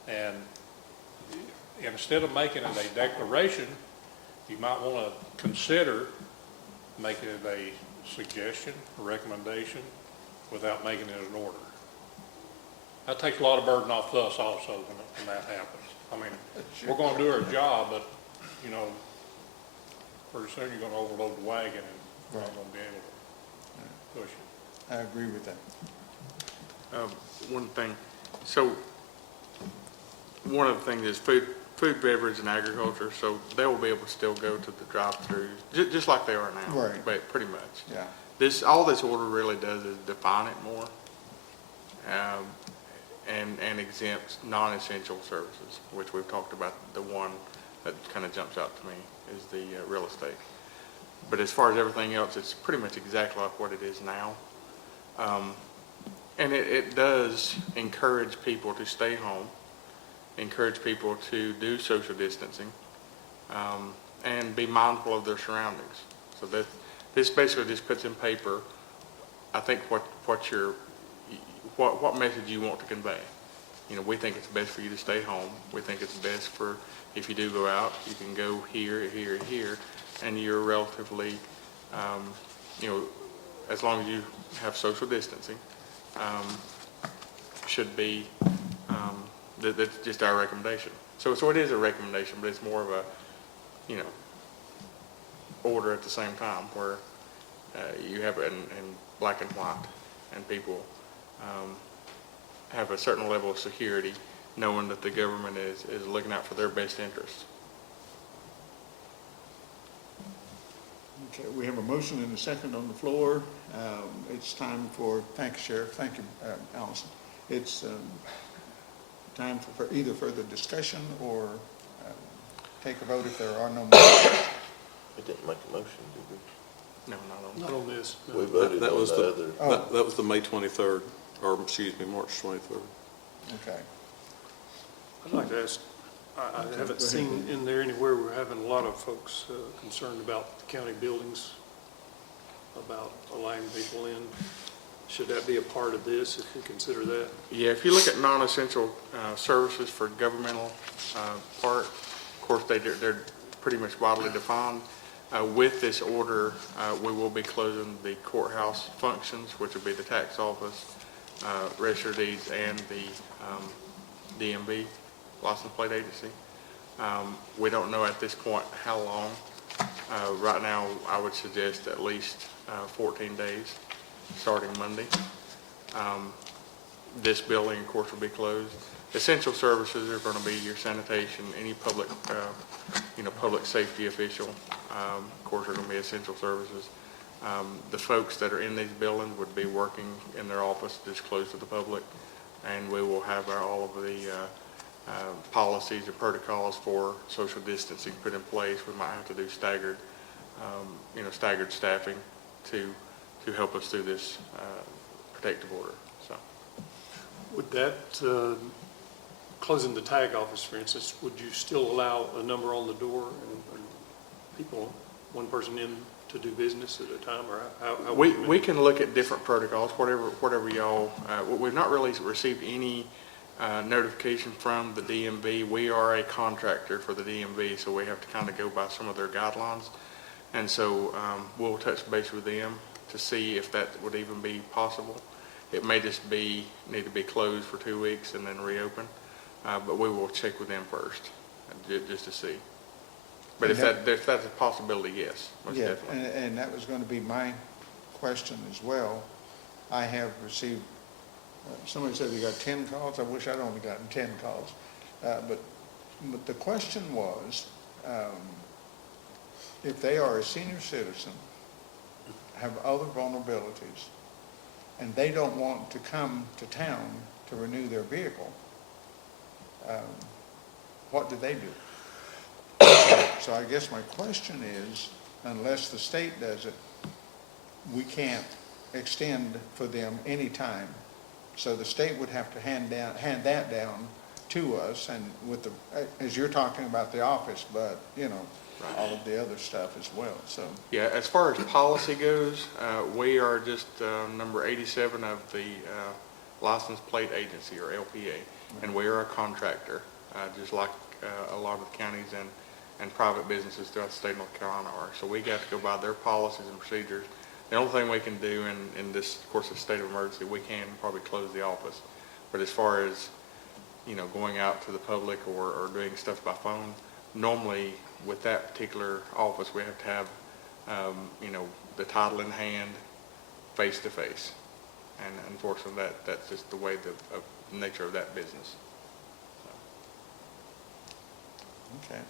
And instead of making it a declaration, you might want to consider making it a suggestion, a recommendation, without making it an order. That takes a lot of burden off us also when that happens. I mean, we're going to do our job, but, pretty soon you're going to overload the wagon and we're not going to be able to push it. I agree with that. One thing, so one of the things is food, beverage, and agriculture, so they will be able to still go to the drive-throughs, just like they are now. Right. But pretty much. Yeah. All this order really does is define it more, and exempts non-essential services, which we've talked about, the one that kind of jumps out to me, is the real estate. But as far as everything else, it's pretty much exactly like what it is now. And it does encourage people to stay home, encourage people to do social distancing, and be mindful of their surroundings. So that this basically just puts in paper, I think, what message you want to convey. You know, we think it's best for you to stay home. We think it's best for, if you do go out, you can go here, here, here, and you're relatively, you know, as long as you have social distancing, should be, that's just our recommendation. So it is a recommendation, but it's more of a, you know, order at the same time, where you have it in black and white, and people have a certain level of security, knowing that the government is looking out for their best interests. Okay, we have a motion and a second on the floor. It's time for, thank you, Sheriff, thank you, Allison. It's time for either further discussion or take a vote if there are no more. We didn't make a motion, did we? No, Not on this. no. We voted That on was the other. That was the May 23rd, or excuse me, March 23rd. Okay. I'd like to ask, I haven't seen in there anywhere, we're having a lot of folks concerned about the county buildings, about allowing people in. Should that be a part of this, if we consider that? Yeah, if you look at non-essential services for governmental part, of course, they're pretty much widely defined. With this order, we will be closing the courthouse functions, which would be the tax office, register of deeds, and the DMV, license plate agency. We don't know at this point how long. Right now, I would suggest at least 14 days, starting Monday. This building, of course, will be closed. Essential services are going to be your sanitation, any public, public safety official, of course, are going to be essential services. The folks that are in these buildings would be working in their office, just closed to the public, and we will have all of the policies and protocols for social distancing put in place. We might have to do staggered staffing to help us through this protective order. So, Would that, closing the tag office, for instance, would you still allow a number on the door and people, one person in to do business at a time, or how would you we can look at different protocols, whatever y'all. We've not really received any notification from the DMV. We are a contractor for the DMV, so we have to kind of go by some of their guidelines, and so we'll touch base with them to see if that would even be possible. It may just need to be closed for 2 weeks and then reopen, but we will check with them first, just to see. But if that's a possibility, yes, most Yeah, definitely. and that was going to be my question as well. I have received, somebody said they got 10 calls. I wish I'd only gotten 10 calls. But the question was, if they are a senior citizen, have other vulnerabilities, and they don't want to come to town to renew their vehicle, what do they do? So I guess my question is, unless the state does it, we can't extend for them any time. So the state would have to hand that down to us, and with the, as you're talking about the office, but, all of the other stuff as well, so. Yeah, as far as policy goes, we are just number 87 of the License Plate Agency, or LPA, and we are a contractor, just like a lot of counties and private businesses throughout the state of North Carolina are. So we got to go by their policies and procedures. The only thing we can do in this, of course, a state of emergency, we can probably close the office. But as far as, going out to the public or doing stuff by phone, normally with that particular office, we have to have, the title in hand, face to face. And unfortunately, that's just the way the nature of that business. Okay.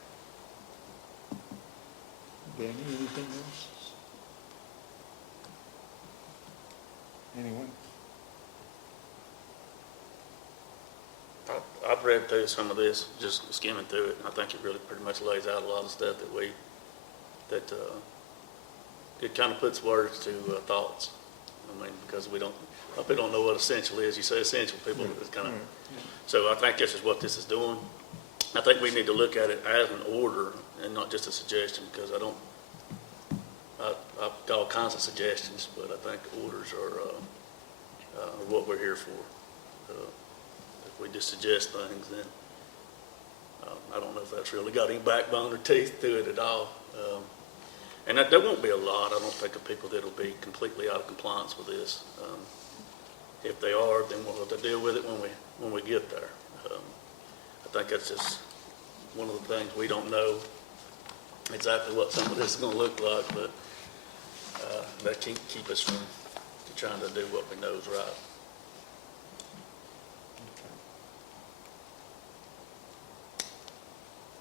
Danny, anything else? Anyone? I'd read through some of this, just skimming through it, and I think it really pretty much lays out a lot of stuff it kind of puts words to thoughts. I mean, because people don't know what essential is. You say essential, people it's kind of. So I think this is what this is doing. I think we need to look at it as an order and not just a suggestion, because I've got all kinds of suggestions, but I think orders are what we're here for. If we just suggest things, then I don't know if that's really got any backbone or teeth to it at all. And there won't be a lot, I don't think, of people that will be completely out of compliance with this. If they are, then we'll have to deal with it when we get there. I think that's just one of the things we don't know exactly what some of this is going to look like, but that can't keep us from trying to do what we know is right.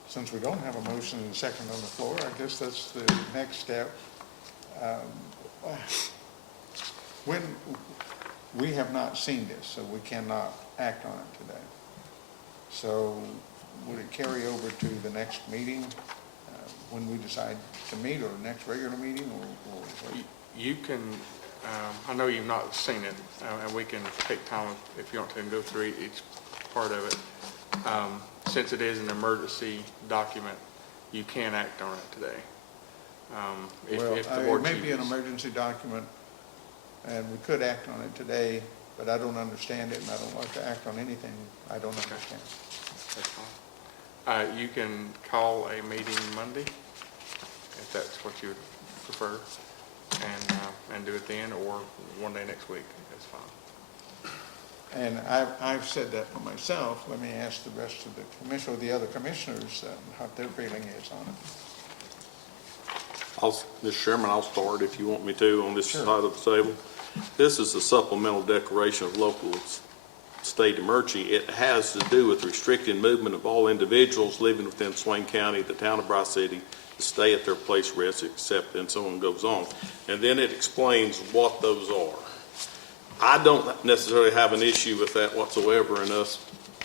Since we don't have a motion and a second on the floor, I guess that's the next step. When we have not seen this, so we cannot act on it today. So would it carry over to the next meeting when we decide to meet, or next regular meeting, or what? You can, I know you've not seen it, and we can take time if you want to and go through each part of it. Since it is an emergency document, you can act on it today. If the board it may be an chooses. emergency document, and we could act on it today, but I don't understand it, and I don't like to act on anything I don't understand. That's fine. You can call a meeting Monday, if that's what you would prefer, and do it then, or one day next week. That's fine. And I've said that for myself. Let me ask the rest of the commission, or the other commissioners, what their feeling is on it. Mr. Chairman, I'll start if you want me to on this Sure. side of the table. This is a supplemental declaration of local state emergency. It has to do with restricting movement of all individuals living within Swain County, the town of Bryce City, to stay at their place of residence, except, and so on goes on. And then it explains what those are. I don't necessarily have an issue with that whatsoever in us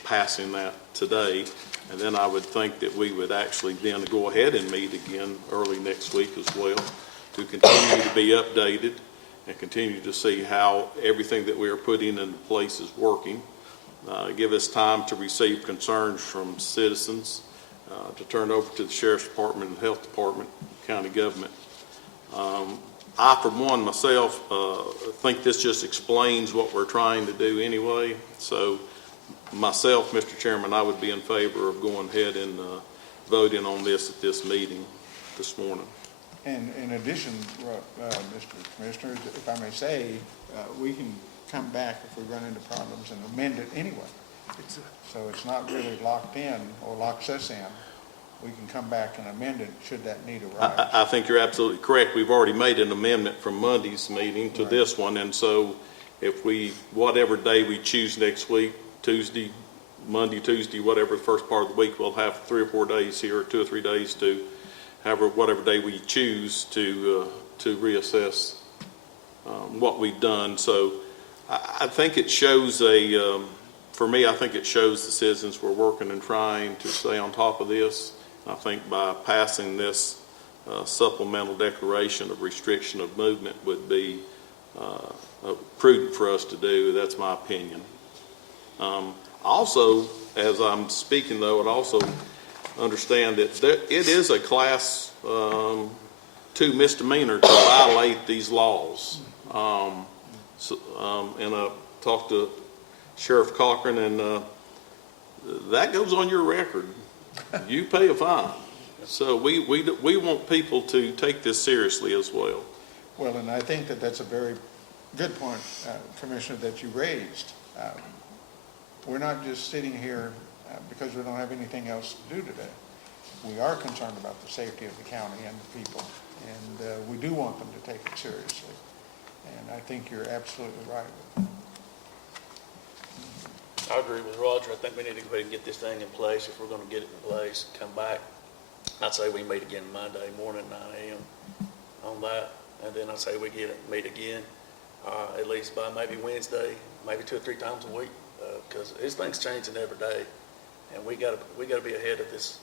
passing that today. And then I would think that we would actually then go ahead and meet again early next week as well to continue to be updated and continue to see how everything that we are putting into place is working. Give us time to receive concerns from citizens, to turn over to the Sheriff's Department and Health Department, county government. I, for one, myself, think this just explains what we're trying to do anyway. So myself, Mr. Chairman, I would be in favor of going ahead and voting on this at this meeting this morning. And in addition, Mr. Commissioner, if I may say, we can come back if we run into problems and amend it anyway. So it's not really locked in or locks us in. We can come back and amend it should that need arise. I think you're absolutely correct. We've already made an amendment from Monday's meeting to this one, and so if whatever day we choose next week, Tuesday, Monday, Tuesday, whatever the first part of the week, we'll have 3 or 4 days here, or 2 or 3 days to whatever day we choose to reassess what we've done. So I think it shows for me, I think it shows the citizens we're working and trying to stay on top of this. I think by passing this supplemental declaration of restriction of movement would be prudent for us to do. That's my opinion. Also, as I'm speaking, though, I'd also understand that it is a Class 2 misdemeanor to violate these laws. And I talked to Sheriff Cochran, and that goes on your record. You pay a fine. So we want people to take this seriously as well. Well, and I think that that's a very good point, Commissioner, that you raised. We're not just sitting here because we don't have anything else to do today. We are concerned about the safety of the county and the people, and we do want them to take it seriously. And I think you're absolutely right with that. I agree with Roger. I think we need to go ahead and get this thing in place. If we're going to get it in place, come back. I'd say we meet again Monday morning, 9 a.m. on that. And then I'd say we meet again at least by maybe Wednesday, maybe 2 or 3 times a week, because this thing's changing every day. And we gotta be ahead of this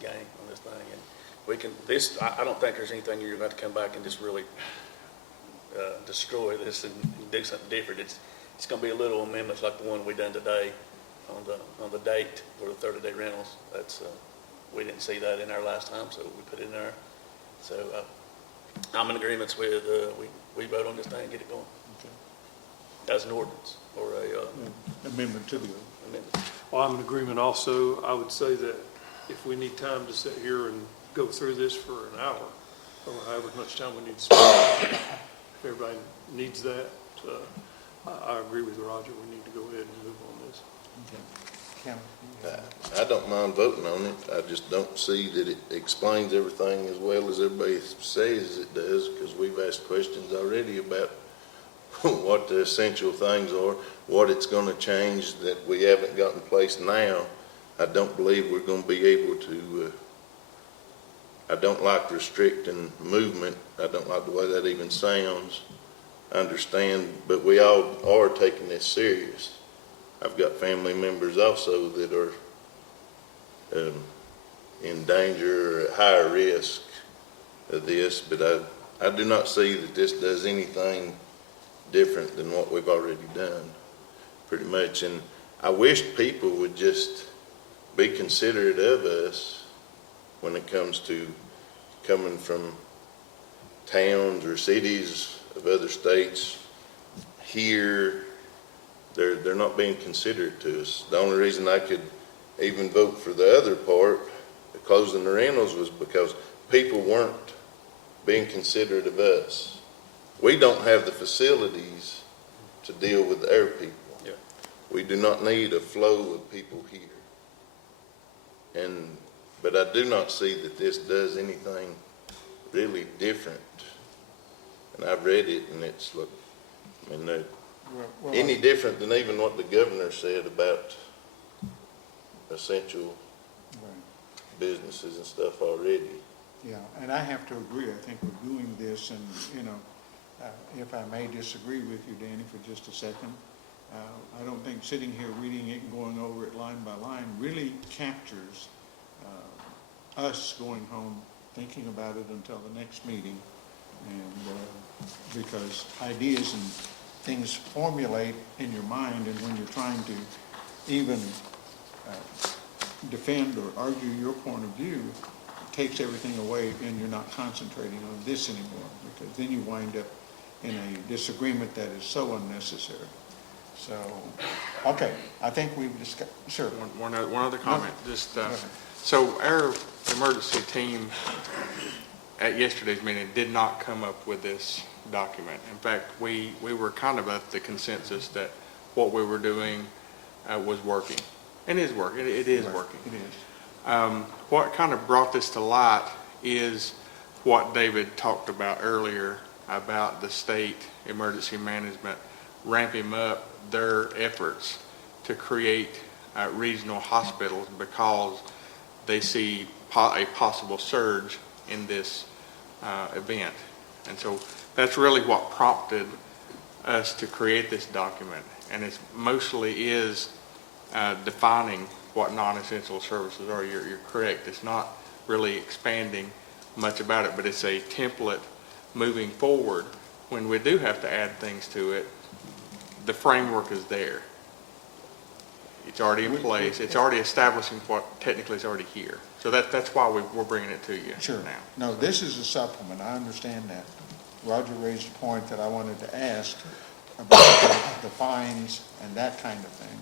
game on this thing. And we can, I don't think there's anything you're about to come back and just really destroy this and do something different. It's gonna be a little amendments like the one we done today on the date for the 30-day rentals. That's, we didn't see that in our last time, so we put it in there. So, I'm in agreement with, we vote on this thing and get it going. As an ordinance or a, Amendment to the, amendment. Well, I'm in agreement also. I would say that if we need time to sit here and go through this for an hour, or however much time we need to spend, if everybody needs that, I agree with Roger. We need to go ahead and move on this. Cameron? I don't mind voting on it. I just don't see that it explains everything as well as everybody says it does, because we've asked questions already about what the essential things are, what it's going to change that we haven't got in place now. I don't believe we're going to be able to, I don't like restricting movement. I don't like the way that even sounds. I understand, but we all are taking this serious. I've got family members also that are in danger or at higher risk of this, but I do not see that this does anything different than what we've already done, pretty much. And I wish people would just be considerate of us when it comes to coming from towns or cities of other states here. They're not being considerate to us. The only reason I could even vote for the other part, closing the rentals, was because people weren't being considerate of us. We don't have the facilities to deal with our people. Yeah. We do not need a flow of people here. But I do not see that this does anything really different. And I've read it, and it's like, I mean, any different than even what the governor said about essential businesses and stuff already. Yeah, and I have to agree. I think we're doing this, and, you know, if I may disagree with you, Danny, for just a second, I don't think sitting here reading it and going over it line by line really captures us going home, thinking about it until the next meeting, and because ideas and things formulate in your mind, and when you're trying to even defend or argue your point of view, it takes everything away, and you're not concentrating on this anymore, because then you wind up in a disagreement that is so unnecessary. So, okay, I think we've discussed, sure. One other comment, just, so our emergency team at yesterday's meeting did not come up with this document. In fact, we were kind of at the consensus that what we were doing was working. And is working, it is working. It is. What kind of brought this to light is what David talked about earlier about the state emergency management ramping up their efforts to create regional hospitals because they see a possible surge in this event. And so that's really what prompted us to create this document. And it mostly is defining what non-essential services are. You're correct. It's not really expanding much about it, but it's a template moving forward. When we do have to add things to it, the framework is there. It's already in place. It's already establishing what technically is already here. So that's why we're bringing it to you Sure. now. No, this is a supplement. I understand that. Roger raised a point that I wanted to ask about the fines and that kind of thing.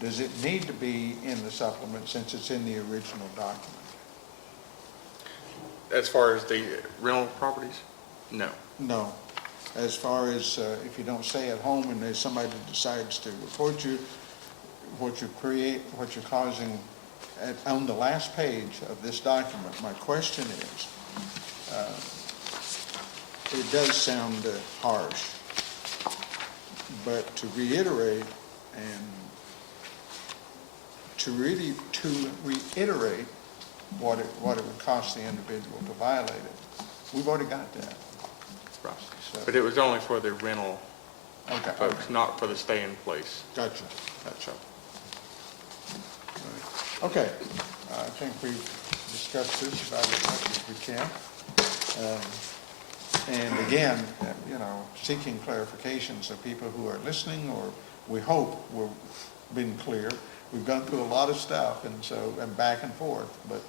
Does it need to be in the supplement since it's in the original document? As far as the rental properties, no. No. As far as if you don't stay at home and there's somebody that decides to report you, what you're causing on the last page of this document, my question is, it does sound harsh, but to reiterate what it would cost the individual to violate it, we've already got that. Right. So, But it was only for the rental okay, folks, not for the stay in place. gotcha. Okay, I think we've discussed this about as much as we can. And again, seeking clarifications of people who are listening, or we hope we're being clear. We've gone through a lot of stuff, and back and forth, but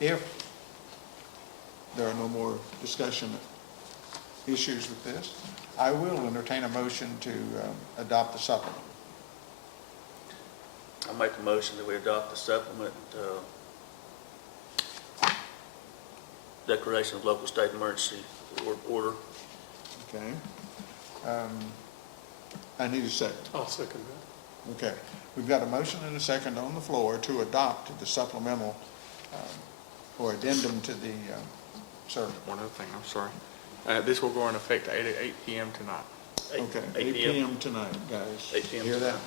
if there are no more discussion issues with this, I will entertain a motion to adopt the supplement. I make a motion that we adopt the supplement, declaration of local state emergency order. Okay. I need a second. I'll second that. Okay. We've got a motion and a second on the floor to adopt the supplemental or addendum to the, sir. One other thing, I'm sorry. This will go into effect at 8 p.m. tonight. Okay, 8 p.m. tonight, guys. 8 p.m. Hear that? tonight.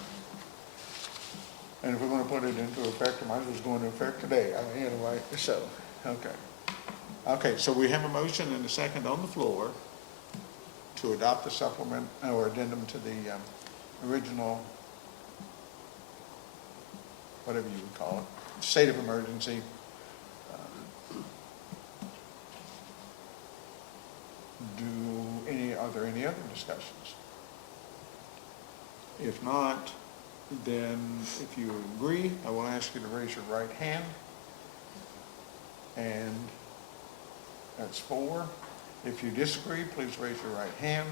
And if we're going to put it into effect, it might as well go into effect today. Anyway, so, okay. Okay, so we have a motion and a second on the floor to adopt the supplement or addendum to the original, whatever you would call it, state of emergency. Are there any other discussions? If not, then if you agree, I will ask you to raise your right hand. And that's 4. If you disagree, please raise your right hand.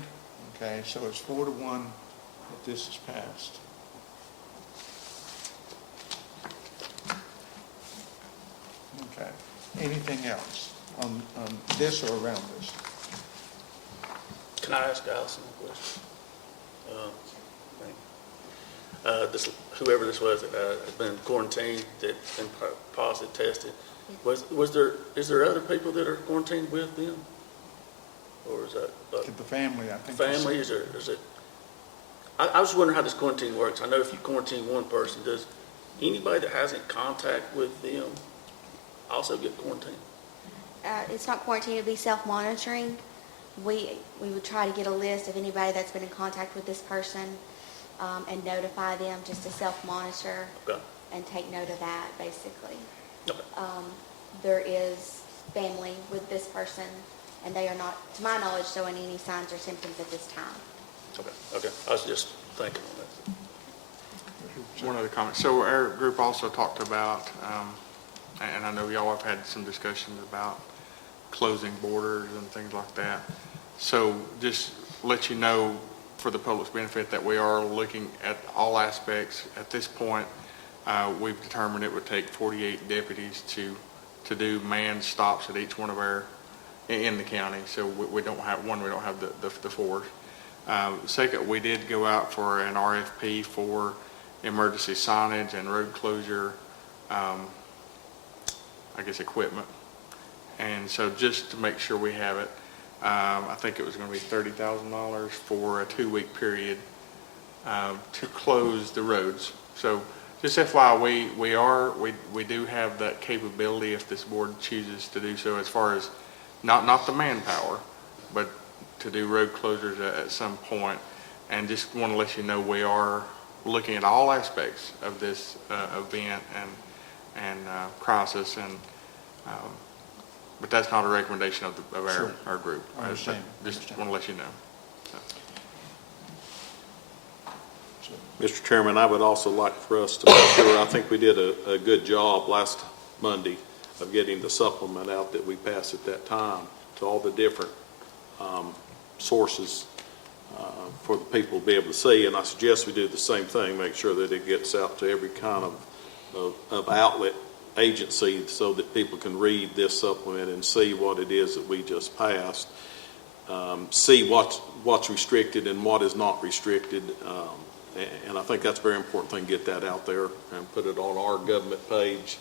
Okay, so it's 4-1 that this is passed. Okay, anything else on this or around this? Can I ask Allison a question? Whoever this was that has been quarantined, that's been positive tested, is there other people that are quarantined with them? Or is that? The family, I think. Family, is it? I was wondering how this quarantine works. I know if you quarantine one person, does anybody that has in contact with them also get quarantined? It's not quarantine, it'd be self-monitoring. We would try to get a list of anybody that's been in contact with this person and notify them just to self-monitor. Okay. And take note of that, basically. Okay. There is family with this person, and they are not, to my knowledge, showing any signs or symptoms at this time. Okay. I was just thinking on that. One other comment. So our group also talked about, and I know y'all have had some discussions about closing borders and things like that. So just let you know, for the public's benefit, that we are looking at all aspects. At this point, we've determined it would take 48 deputies to do manned stops at each one of our, in the county. So we don't have the force. Second, we did go out for an RFP for emergency signage and road closure, equipment. And so just to make sure we have it, I think it was going to be $30,000 for a 2-week period to close the roads. So just FYI, we do have that capability if this board chooses to do so, as far as not the manpower, but to do road closures at some point. And just want to let you know we are looking at all aspects of this event and crisis, and but that's not a recommendation of Sure. our group. I understand. Just want to let you know. Mr. Chairman, I would also like for us to make sure, I think we did a good job last Monday of getting the supplement out that we passed at that time to all the different sources for the people to be able to see. And I suggest we do the same thing, make sure that it gets out to every kind of outlet agency so that people can read this supplement and see what it is that we just passed, see what's restricted and what is not restricted. And I think that's a very important thing, get that out there and put it on our government page.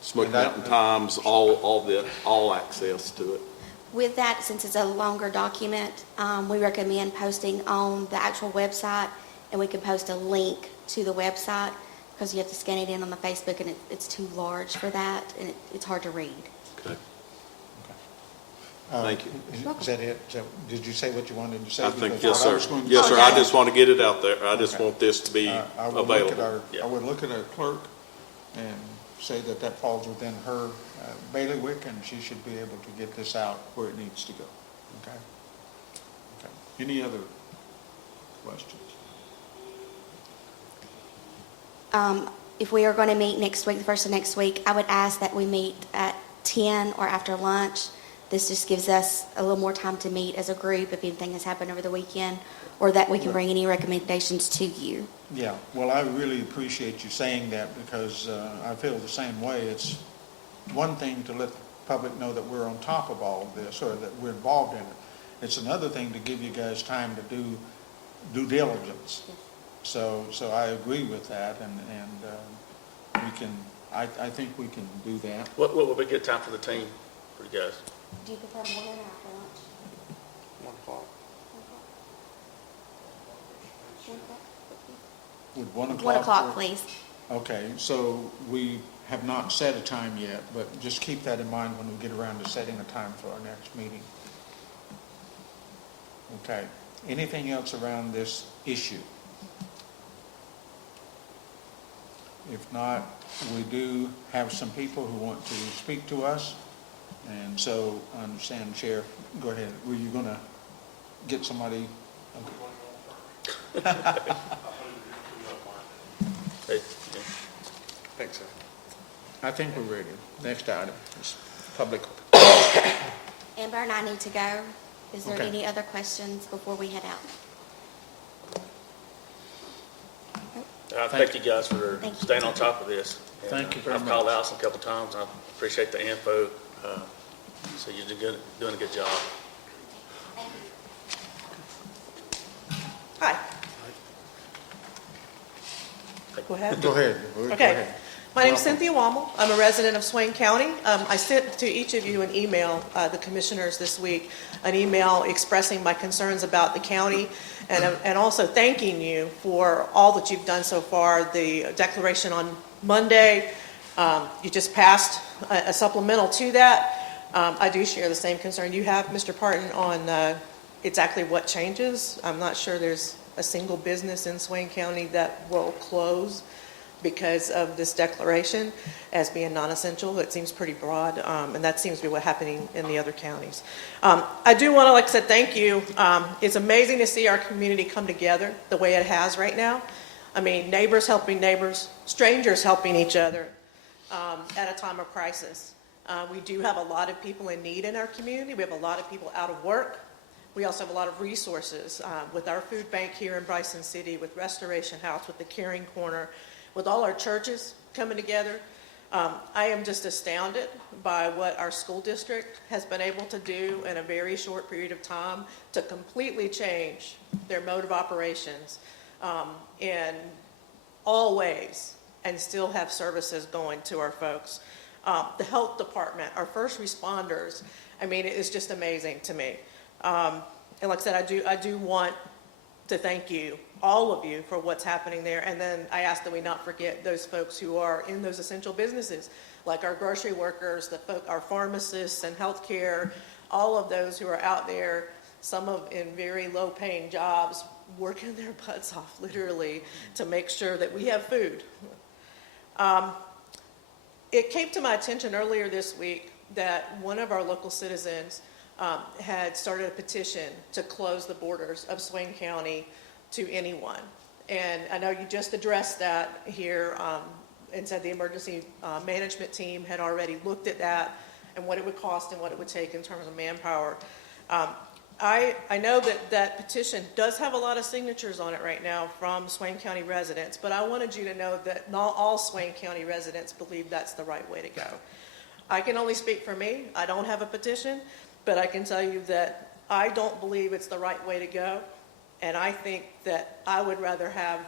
Smoky Mountain Times, all access to it. With that, since it's a longer document, we recommend posting on the actual website, and we can post a link to the website, because you have to scan it in on the Facebook, and it's too large for that, and it's hard to read. Okay. Thank you. Is that it? Did you say what you wanted to say? I think, Because yes, what I sir. was going to Yes, say- sir, I just want to get it out there. I just Okay. want this to be I would look at available. I would look at our clerk and say that that falls within her bailiwick, and she should be able to get this out where it needs to go. Okay? Okay. Any other questions? If we are going to meet next week, the first of next week, I would ask that we meet at 10 or after lunch. This just gives us a little more time to meet as a group if anything has happened over the weekend, or that we can bring any recommendations to you. Yeah, well, I really appreciate you saying that, because I feel the same way. It's one thing to let the public know that we're on top of all of this, or that we're involved in it. It's another thing to give you guys time to do due diligence. So I agree with that, and we can, I think we can do that. What would be a good time for the team, for you guys? Do you prefer morning or after lunch? 1 o'clock. 1 o'clock. Would 1 o'clock? 1 o'clock, work? please. Okay, so we have not set a time yet, but just keep that in mind when we get around to setting a time for our next meeting. Okay, anything else around this issue? If not, we do have some people who want to speak to us, and so I understand, Sheriff, go ahead. Were you going to get somebody? Okay. Hey, Thanks, sir. I think we're ready. Next item is public. Amber and I need to go. Is there Okay. any other questions before we head out? Thank you guys for Thank you. staying on top of this. And, Thank you very I've called much. Allison a couple times, and I appreciate the info. So you're doing a good job. Hi. Go ahead. Go ahead. Go Okay. ahead. My name's Welcome. Cynthia Wammel. I'm a resident of Swain County. I sent to each of you an email, the commissioners this week, an email expressing my concerns about the county and also thanking you for all that you've done so far. The declaration on Monday, you just passed a supplemental to that. I do share the same concern you have, Mr. Parton, on exactly what changes. I'm not sure there's a single business in Swain County that will close because of this declaration as being non-essential. It seems pretty broad, and that seems to be what's happening in the other counties. I do want to, like I said, thank you. It's amazing to see our community come together the way it has right now. I mean, neighbors helping neighbors, strangers helping each other at a time of crisis. We do have a lot of people in need in our community. We have a lot of people out of work. We also have a lot of resources with our food bank here in Bryson City, with Restoration House, with the Caring Corner, with all our churches coming together. I am just astounded by what our school district has been able to do in a very short period of time to completely change their mode of operations in all ways and still have services going to our folks. The health department, our first responders, I mean, it is just amazing to me. And like I said, I do want to thank you, all of you, for what's happening there. And then I ask that we not forget those folks who are in those essential businesses, like our grocery workers, our pharmacists and healthcare, all of those who are out there, some of in very low-paying jobs, working their butts off, literally, to make sure that we have food. It came to my attention earlier this week that one of our local citizens had started a petition to close the borders of Swain County to anyone. And I know you just addressed that here and said the emergency management team had already looked at that and what it would cost and what it would take in terms of manpower. I know that petition does have a lot of signatures on it right now from Swain County residents, but I wanted you to know that not all Swain County residents believe that's the right way to go. I can only speak for me. I don't have a petition, but I can tell you that I don't believe it's the right way to go. And I think that I would rather have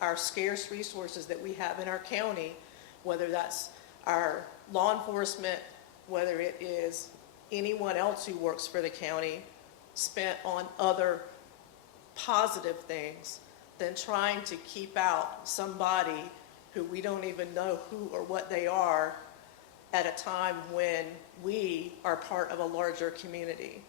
our scarce resources that we have in our county, whether that's our law enforcement, whether it is anyone else who works for the county, spent on other positive things than trying to keep out somebody who we don't even know who or what they are at a time when we are part of a larger community.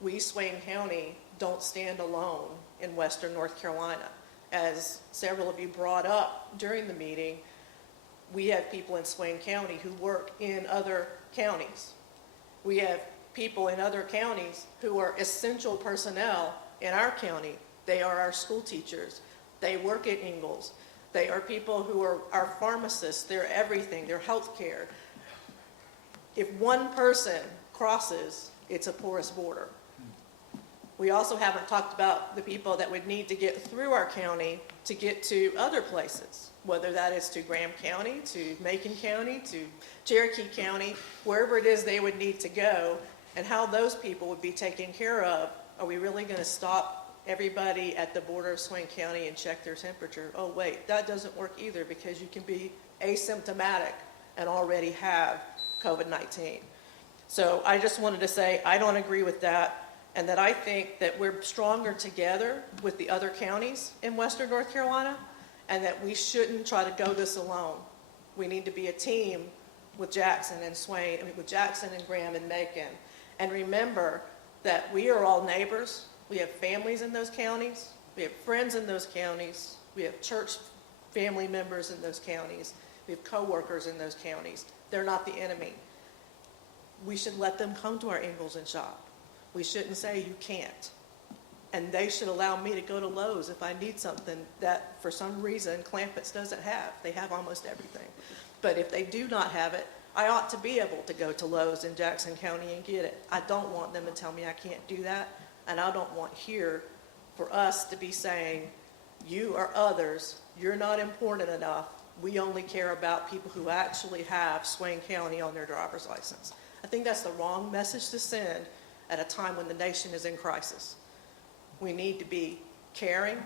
We, Swain County, don't stand alone in Western North Carolina. As several of you brought up during the meeting, we have people in Swain County who work in other counties. We have people in other counties who are essential personnel in our county. They are our school teachers. They work at Ingalls. They are people who are our pharmacists. They're everything. They're healthcare. If one person crosses, it's a porous border. We also haven't talked about the people that would need to get through our county to get to other places, whether that is to Graham County, to Macon County, to Cherokee County, wherever it is they would need to go, and how those people would be taken care of. Are we really going to stop everybody at the border of Swain County and check their temperature? Oh, wait, that doesn't work either, because you can be asymptomatic and already have COVID-19. So I just wanted to say I don't agree with that, and that I think that we're stronger together with the other counties in Western North Carolina, and that we shouldn't try to go this alone. We need to be a team with Jackson and Swain, with Jackson and Graham and Macon. And remember that we are all neighbors. We have families in those counties. We have friends in those counties. We have church family members in those counties. We have coworkers in those counties. They're not the enemy. We should let them come to our Ingalls and shop. We shouldn't say you can't. And they should allow me to go to Lowe's if I need something that for some reason Clampett's doesn't have. They have almost everything. But if they do not have it, I ought to be able to go to Lowe's in Jackson County and get it. I don't want them to tell me I can't do that. And I don't want here for us to be saying, you are others, you're not important enough. We only care about people who actually have Swain County on their driver's license. I think that's the wrong message to send at a time when the nation is in crisis. We need to be caring.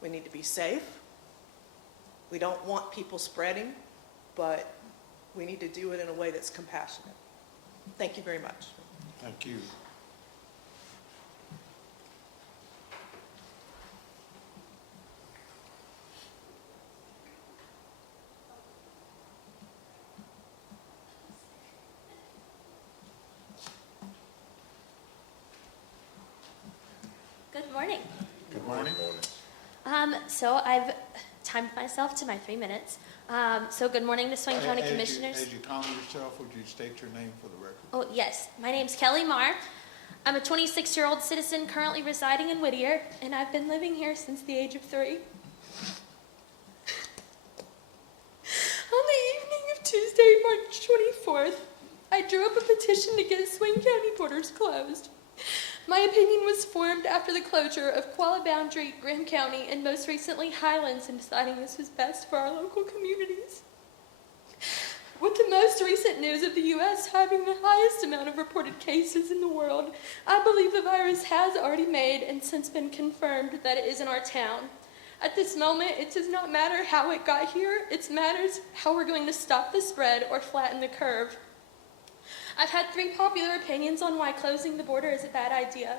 We need to be safe. We don't want people spreading, but we need to do it in a way that's compassionate. Thank you very much. Thank you. Good morning. Good morning. So I've timed myself to my 3 minutes. So good morning to Swain County Commissioners. As you calm yourself, would you state your name for the record? Oh, yes. My name's Kelly Marr. I'm a 26-year-old citizen currently residing in Whittier, and I've been living here since the age of 3. On the evening of Tuesday, March 24th, I drew up a petition to get Swain County borders closed. My opinion was formed after the closure of Qualla Boundary, Graham County, and most recently Highlands, in deciding this was best for our local communities. With the most recent news of the U.S. having the highest amount of reported cases in the world, I believe the virus has already made and since been confirmed that it is in our town. At this moment, it does not matter how it got here, it matters how we're going to stop the spread or flatten the curve. I've had 3 popular opinions on why closing the border is a bad idea.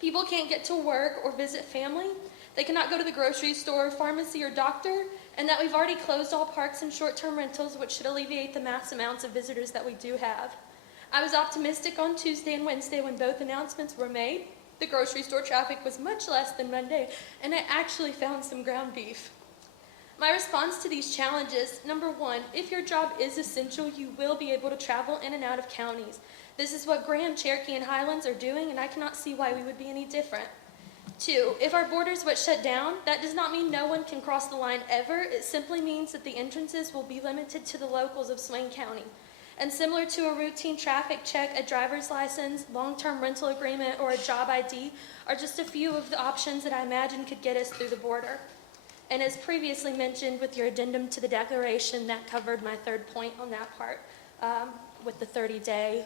People can't get to work or visit family. They cannot go to the grocery store, pharmacy, or doctor, and that we've already closed all parks and short-term rentals, which should alleviate the mass amounts of visitors that we do have. I was optimistic on Tuesday and Wednesday when both announcements were made. The grocery store traffic was much less than Monday, and I actually found some ground beef. My response to these challenges: number 1, if your job is essential, you will be able to travel in and out of counties. This is what Graham, Cherokee, and Highlands are doing, and I cannot see why we would be any different. 2, if our borders were shut down, that does not mean no one can cross the line ever. It simply means that the entrances will be limited to the locals of Swain County. And similar to a routine traffic check, a driver's license, long-term rental agreement, or a job ID are just a few of the options that I imagine could get us through the border. And as previously mentioned with your addendum to the declaration, that covered my 3rd point on that part, with the 30-day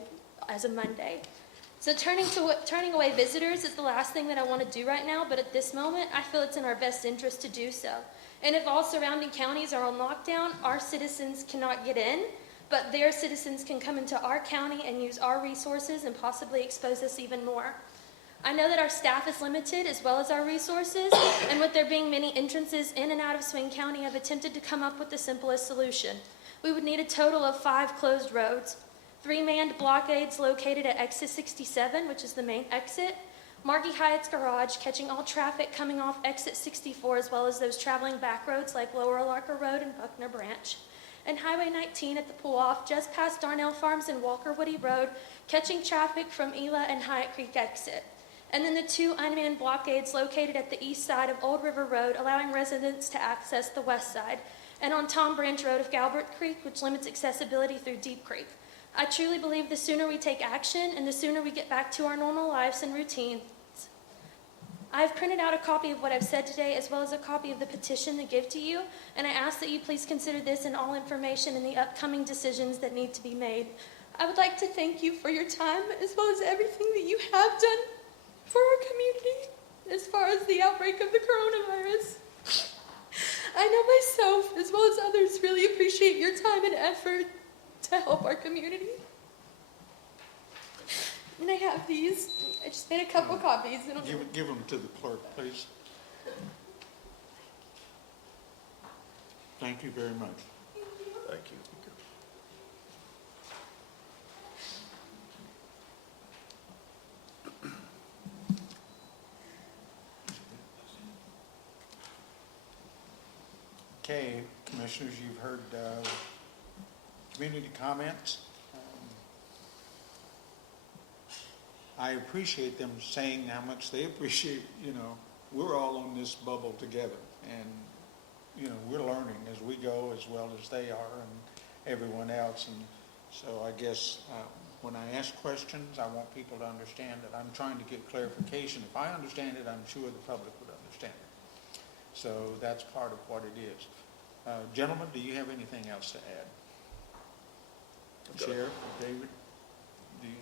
as a Monday. So turning away visitors is the last thing that I want to do right now, but at this moment, I feel it's in our best interest to do so. And if all surrounding counties are on lockdown, our citizens cannot get in, but their citizens can come into our county and use our resources and possibly expose us even more. I know that our staff is limited as well as our resources, and with there being many entrances in and out of Swain County, I've attempted to come up with the simplest solution. We would need a total of 5 closed roads, 3 manned blockades located at exit 67, which is the main exit, Margie Hyatt's garage, catching all traffic coming off exit 64, as well as those traveling back roads like Lower Alarka Road and Buckner Branch, and Highway 19 at the pull-off just past Darnell Farms and Walker Woody Road, catching traffic from Ela and Hyatt Creek exit. And then the 2 unmanned blockades located at the east side of Old River Road, allowing residents to access the west side, and on Tom Branch Road of Galbert Creek, which limits accessibility through Deep Creek. I truly believe the sooner we take action and the sooner we get back to our normal lives and routines. I've printed out a copy of what I've said today, as well as a copy of the petition to give to you, and I ask that you please consider this and all information in the upcoming decisions that need to be made. I would like to thank you for your time, as well as everything that you have done for our community as far as the outbreak of the coronavirus. I know myself, as well as others, really appreciate your time and effort to help our community. And I have these. I just made a couple copies. Give them to the clerk, please. Thank you very much. Thank you. Okay, Commissioners, you've heard community comments. I appreciate them saying how much they appreciate, we're all on this bubble together. And, we're learning as we go as well as they are and everyone else. And so I guess when I ask questions, I want people to understand that I'm trying to get clarification. If I understand it, I'm sure the public would understand it. So that's part of what it is. Gentlemen, do you have anything else to add? Sheriff, David, do you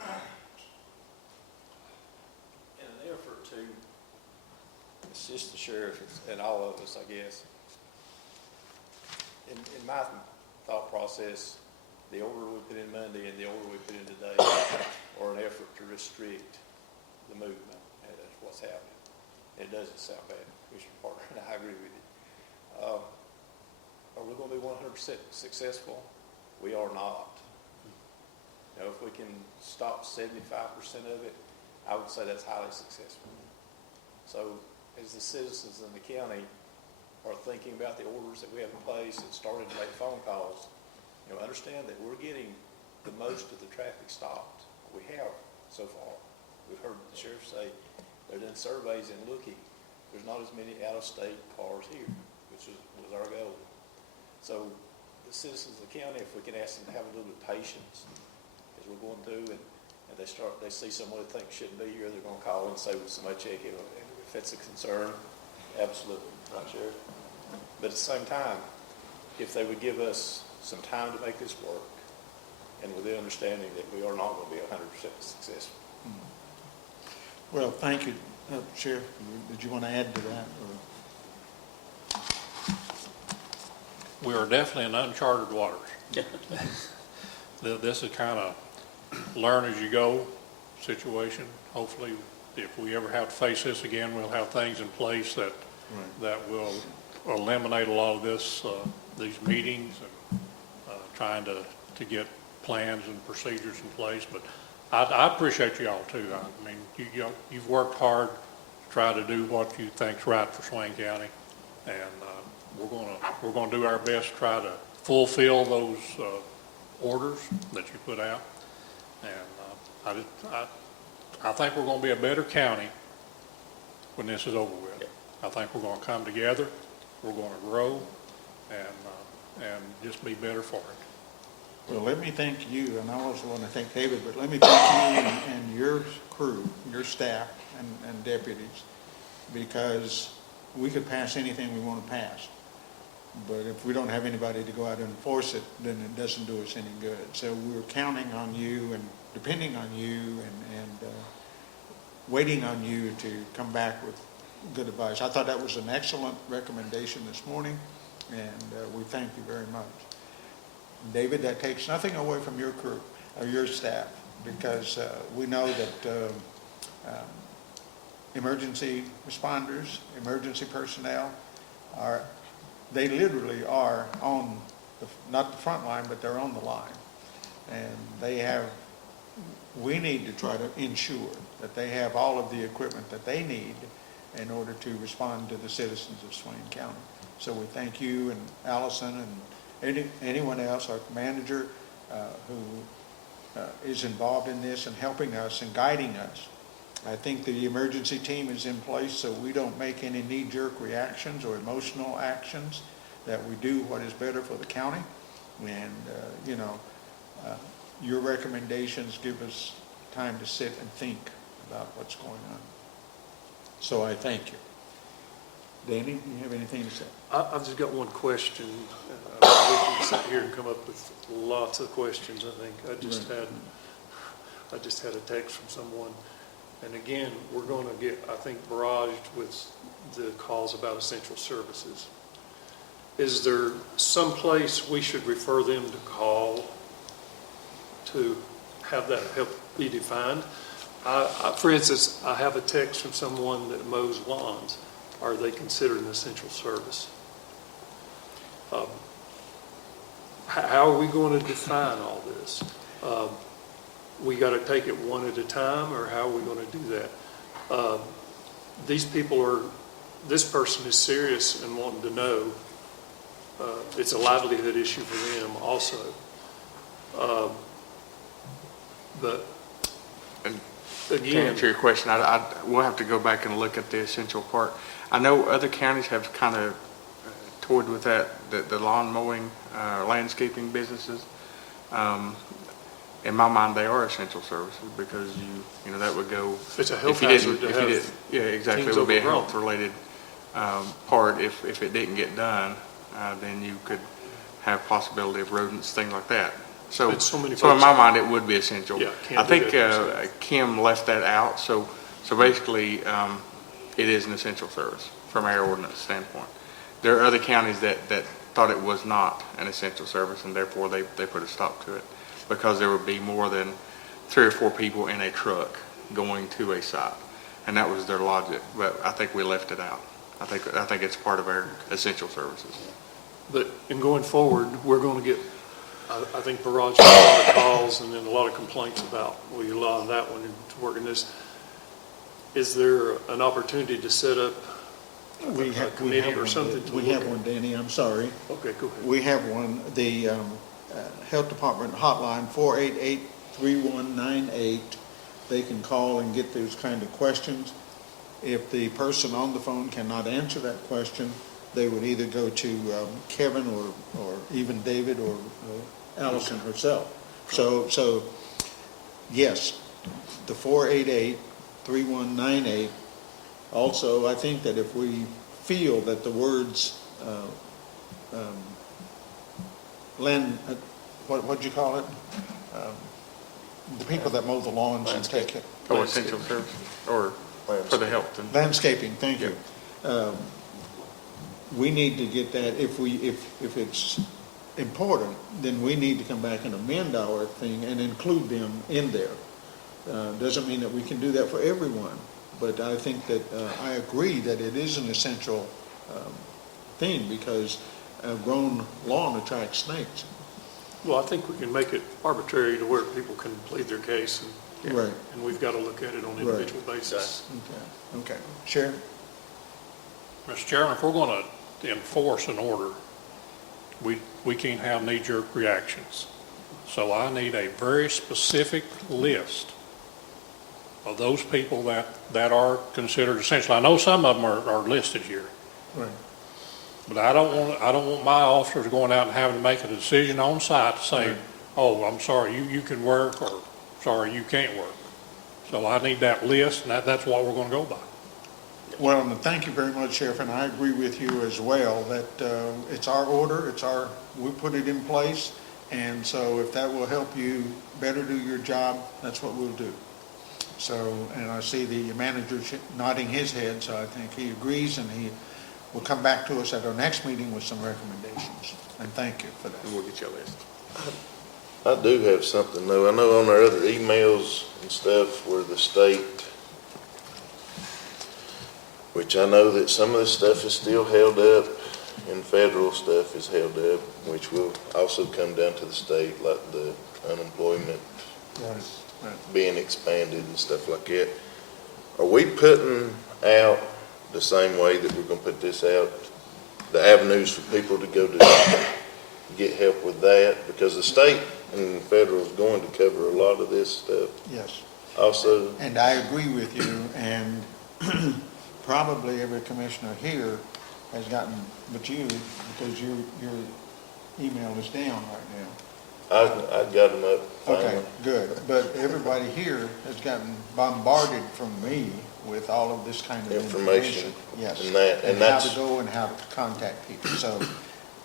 have? In an effort to assist the sheriff and all of us, I guess, in my thought process, the order we put in Monday and the order we put in today are an effort to restrict the movement, and that's what's happening. It doesn't sound bad, Commissioner Parker, and I agree with you. Are we going to be 100% successful? We are not. Now, if we can stop 75% of it, I would say that's highly successful. So, as the citizens in the county are thinking about the orders that we have in place and starting to make phone calls, understand that we're getting the most of the traffic stopped. We have so far. We've heard the sheriff say they've done surveys and looking. There's not as many out-of-state cars here, which was our goal. So the citizens of the county, if we can ask them to have a little bit of patience as we're going through, and they see someone they think shouldn't be here, they're going to call and say, well, somebody check it. And if it's a concern, absolutely, right, Sheriff? But at the same time, if they would give us some time to make this work, and with the understanding that we are not going to be 100% successful. Well, thank you, Sheriff. Did you want to add to that? Or? We are definitely in uncharted waters. This is kind of learn as you go situation. Hopefully, if we ever have to face this again, we'll have things in place that will eliminate a lot of this, these meetings and trying to get plans and procedures in place. But I appreciate you all too. I mean, you've worked hard to try to do what you think's right for Swain County, and we're gonna do our best to try to fulfill those orders that you put out. And I think we're gonna be a better county when this is over with. I think we're gonna come together, we're gonna grow, and just be better for it. Well, let me thank you, and I also want to thank David, but let me thank you and your crew, your staff and deputies, because we could pass anything we want to pass. But if we don't have anybody to go out and enforce it, then it doesn't do us any good. So we're counting on you and depending on you and waiting on you to come back with good advice. I thought that was an excellent recommendation this morning, and we thank you very much. David, that takes nothing away from your crew or your staff, because we know that emergency responders, emergency personnel are they literally are on, not the front line, but they're on the line. And we need to try to ensure that they have all of the equipment that they need in order to respond to the citizens of Swain County. So we thank you and Allison and anyone else, our manager, who is involved in this and helping us and guiding us. I think the emergency team is in place so we don't make any knee-jerk reactions or emotional actions, that we do what is better for the county. And, your recommendations give us time to sit and think about what's going on. So I thank you. Danny, do you have anything to say? I've just got one question. We can sit here and come up with lots of questions, I think. I just had a text from someone. And again, we're going to get, I think, barraged with the calls about essential services. Is there some place we should refer them to call to have that help be defined? For instance, I have a text from someone that mows lawns. Are they considered an essential service? How are we going to define all this? We got to take it one at a time, or how are we going to do that? This person is serious and wanting to know. It's a livelihood issue for them also. But To again, answer your question, we'll have to go back and look at the essential part. I know other counties have kind of toyed with that, the lawn mowing, landscaping businesses. In my mind, they are essential services because that would go. it's a health If you didn't, hazard to if you have. did, yeah, exactly. things It would be a overgrown. health-related part. If it didn't get done, then you could have possibility of rodents, things like that. So, But so many so in folks- my mind, it would be essential. Yeah, can't I do think that. Kim left that out. So basically, it is an essential service from our ordinance standpoint. There are other counties that thought it was not an essential service, and therefore they put a stop to it because there would be more than 3 or 4 people in a truck going to a site, and that was their logic. But I think we left it out. I think it's part of our essential services. But in going forward, we're going to get, I think, barraged with a lot of calls and then a lot of complaints about, well, you allowed that one to work in this. Is there an opportunity to set up a committee or something to We look have at? one, Danny, I'm sorry. Okay, go ahead. We have one, the Health Department hotline, 488-3198. They can call and get those kind of questions. If the person on the phone cannot answer that question, they would either go to Kevin or even David or Allison herself. So yes, the 488-3198. Also, I think that if we feel that the words what'd you call it? The people that mow the lawns and take it. Oh, essential service, or for the health. Landscaping, thank you. We need to get that, if it's important, then we need to come back and amend our thing and include them in there. Doesn't mean that we can do that for everyone, but I think that, I agree that it is an essential thing because a grown lawn attracts snakes. Well, I think we can make it arbitrary to where people can plead their case, Right. and we've got to look at it on an individual basis. Okay. Sharon? Mr. Chairman, if we're going to enforce an order, we can't have knee-jerk reactions. So I need a very specific list of those people that are considered essential. I know some of them are listed here, Right. but I don't want my officers going out and having to make a decision on site to say, Right. oh, I'm sorry, you can work, or sorry, you can't work. So I need that list, and that's what we're going to go by. Well, and thank you very much, Sheriff, and I agree with you as well, that it's our order, we put it in place, and so if that will help you better do your job, that's what we'll do. So, and I see the manager nodding his head, so I think he agrees, and he will come back to us at our next meeting with some recommendations, and thank you for that. And we'll get you a list. I do have something though. I know on our other emails and stuff where the state, which I know that some of the stuff is still held up and federal stuff is held up, which will also come down to the state, like the unemployment being expanded and stuff like that. Are we putting out the same way that we're gonna put this out, the avenues for people to go to get help with that? Because the state and federal is going to cover a lot of this stuff. Yes. Also, And I agree with you, and probably every commissioner here has gotten, but you, because your email is down right now. I got them up Okay, finally. good. But everybody here has gotten bombarded from me with all of this kind of information. Yes. And that, and how that's, to go and how to contact people. So,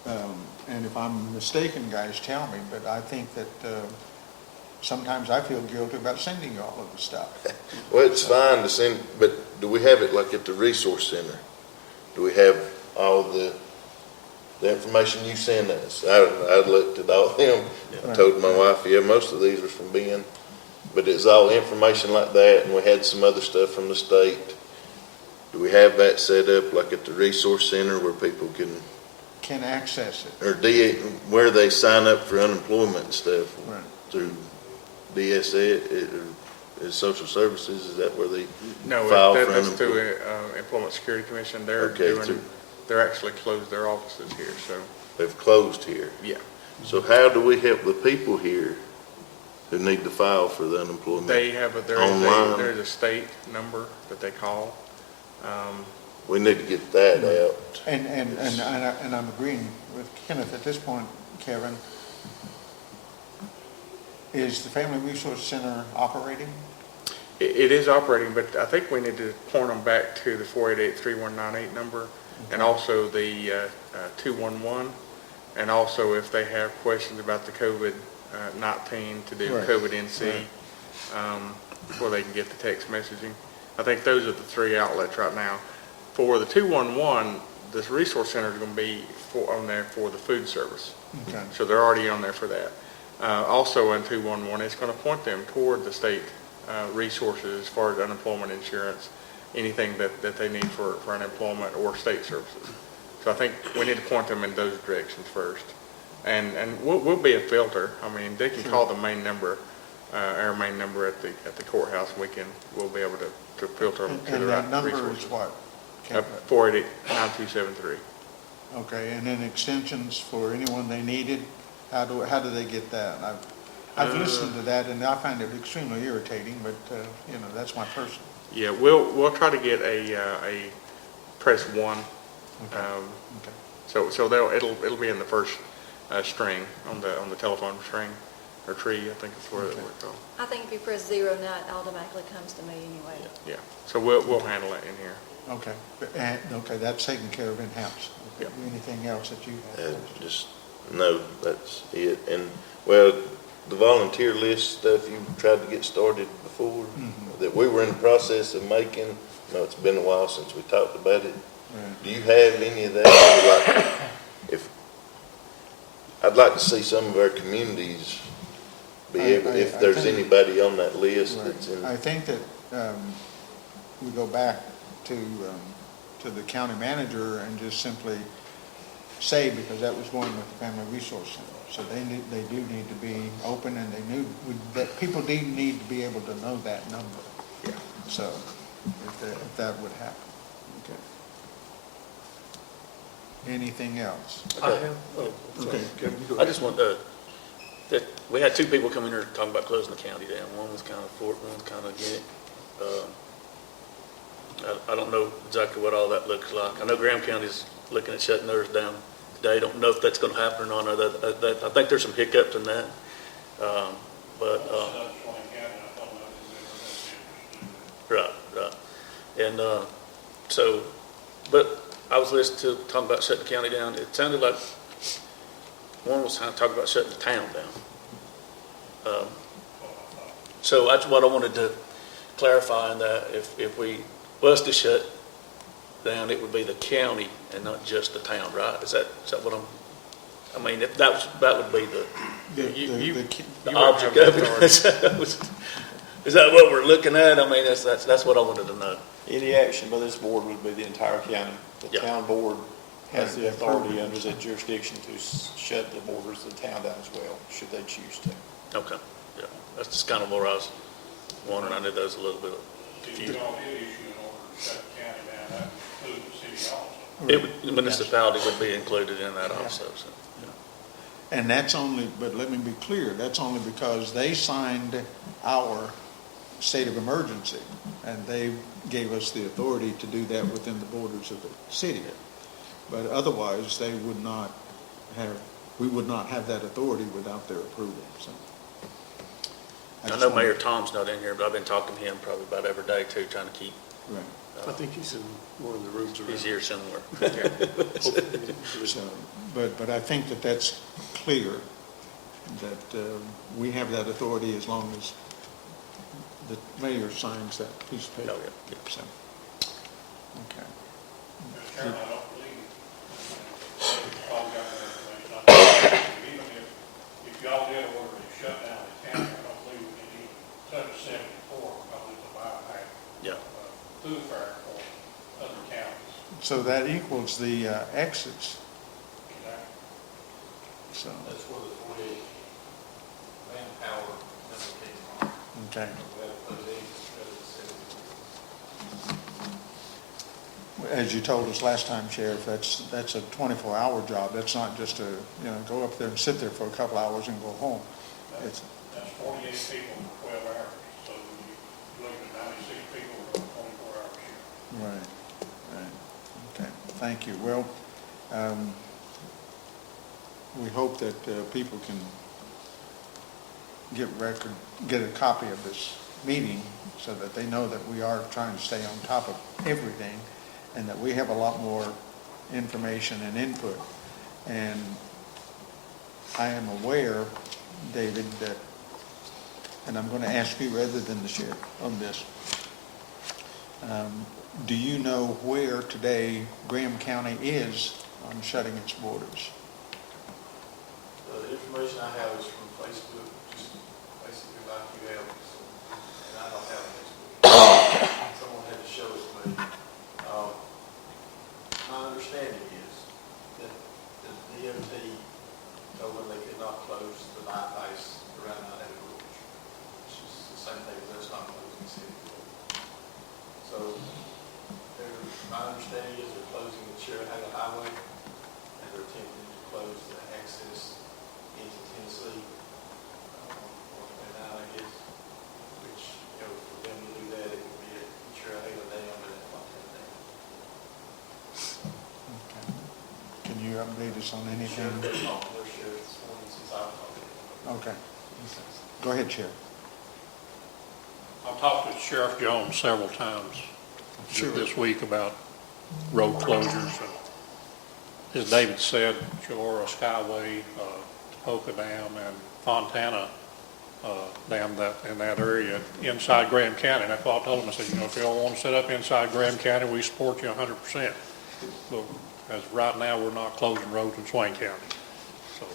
and if I'm mistaken, guys, tell me, but I think that sometimes I feel guilty about sending you all of the stuff. well, it's fine to send, but do we have it like at the resource center? Do we have all the information you send us? I looked at all them. I told my wife, yeah, most of these are from Ben, but it's all information like that, and we had some other stuff from the state. Do we have that set up like at the resource center where people Can access it. or where they sign up for unemployment and stuff Right. through DSA, is social services, is that where they No, file for that's unemployment? through Employment Security Commission. They're Okay, doing, they're actually closed their offices here, so, They've closed here. yeah. So how do we help the people here who need to file for the unemployment? They have Online. there's a state number that they call. We need to get that out. And I'm agreeing with Kenneth at this point, Kevin. Is the Family Resource Center operating? It is operating, but I think we need to point them back to the 488-3198 number, and also the 211, and also if they have questions about the COVID-19 to do Right. COVID NC, where they can get the text messaging. I think those are the three outlets right now. For the 211, this resource center is going to be on there for the food service. Okay. So they're already on there for that. Also in 211, it's going to point them toward the state resources as far as unemployment insurance, anything that they need for unemployment or state services. So I think we need to point them in those directions first. And we'll be a filter. I mean, they can call the main number, our main number at the courthouse. We'll be able to filter them to the And right that number resources. is what? 488-9273. Okay, and then extensions for anyone they needed, how do they get that? I've listened to that and I find it extremely irritating, but, that's my personal. Yeah, we'll try to get a press one. Okay. Okay. So it'll be in the first string on the telephone string or tree, I think it's what it's called. I think if you press 0 now, it automatically comes to me anyway. Yeah, so we'll handle it in here. Okay, okay, that's taken care of in-house. Yep. Anything else that you have? No, that's it. And, well, the volunteer list stuff you tried to get started before, that we were in the process of making, it's been a while since we talked about it. Right. Do you have any of that? I'd like to see some of our communities be able, if there's anybody on that list Right. that's in. I think that we go back to the county manager and just simply say, because that was going with the Family Resource Center. So they do need to be open, and that people do need to be able to know that number. Yeah. So if that would happen. Okay. Anything else? I have, Okay. I just want that we had two people come in here talking about closing the county down. One was kind of for it, one was kind of against it. I don't know exactly what all that looks like. I know Graham County's looking at shutting theirs down today. I don't know if that's going to happen or not. I think there's some hiccups in that. Right. And but I was listening to talking about shutting the county down. It sounded like one was talking about shutting the town down. So that's what I wanted to clarify, in that if we was to shut down, it would be the county and not just the town, right? Is that what I mean, if that would be the object of it. Is that what we're looking at? I mean, that's what I wanted to know. Any action by this board would be the entire county. The Yeah. town board has the authority under that jurisdiction to shut the borders of the town down as well, should they choose to. Okay, yeah, that's just kind of where I was wondering, I knew that was a little bit If confusing. you don't issue an order to shut the county down, that would include the city also. The municipality would be included in that also, so. And that's only, but let me be clear, that's only because they signed our state of emergency, and they gave us the authority to do that within the borders of the city. But otherwise, they would not have, we would not have that authority without their approval, so. I know Mayor Tom's not in here, but I've been talking to him probably about every day too, trying to keep, Right. I think he's in one of the rooms around. he's here somewhere. So, but I think that that's clear, that we have that authority as long as the mayor signs that piece of paper. Oh, yeah. So, okay. Mr. Chairman, I don't believe all got that information. Even if y'all did order to shut down the county, I don't believe we can even touch 74 because it's a bypass Yeah. thoroughfare for other counties. So that equals the exits, so, That's where the 48 manpower number came from. okay. We have to put it in instead of the 70. As you told us last time, Sheriff, that's a 24-hour job. That's not just go up there and sit there for a couple hours and go home. It's, That's 48 people for 12 hours, so you look at 96 people for a 24-hour shift. right. Okay, thank you. Well, we hope that people can get a copy of this meeting so that they know that we are trying to stay on top of everything and that we have a lot more information and input. And I am aware, David, that, and I'm going to ask you rather than the sheriff on this, do you know where today Graham County is on shutting its borders? The information I have is from Facebook, just basically like you have, and I don't have Facebook. Someone had to show it to me. My understanding is that the DOT told them they could not close the bypass around that bridge, which is the same thing as us not closing the city. So my understanding is they're closing the Cherahada Highway and they're attempting to close the access into Tennessee, and I guess, which, for them to do that, it would be a Cherahada Dam and a Montana Dam. Okay. Can you update us on anything? They're shared this morning since I've talked to them. Okay. Go ahead, Sheriff. I've talked to Sheriff Jones several times this week about road closures. And as David said, Chilora Skyway, Topeka Dam, and Fontana Dam in that area inside Graham County. And that's what I told them. I said, if you don't want to set up inside Graham County, we support you 100%. But as right now, we're not closing roads in Swain County. So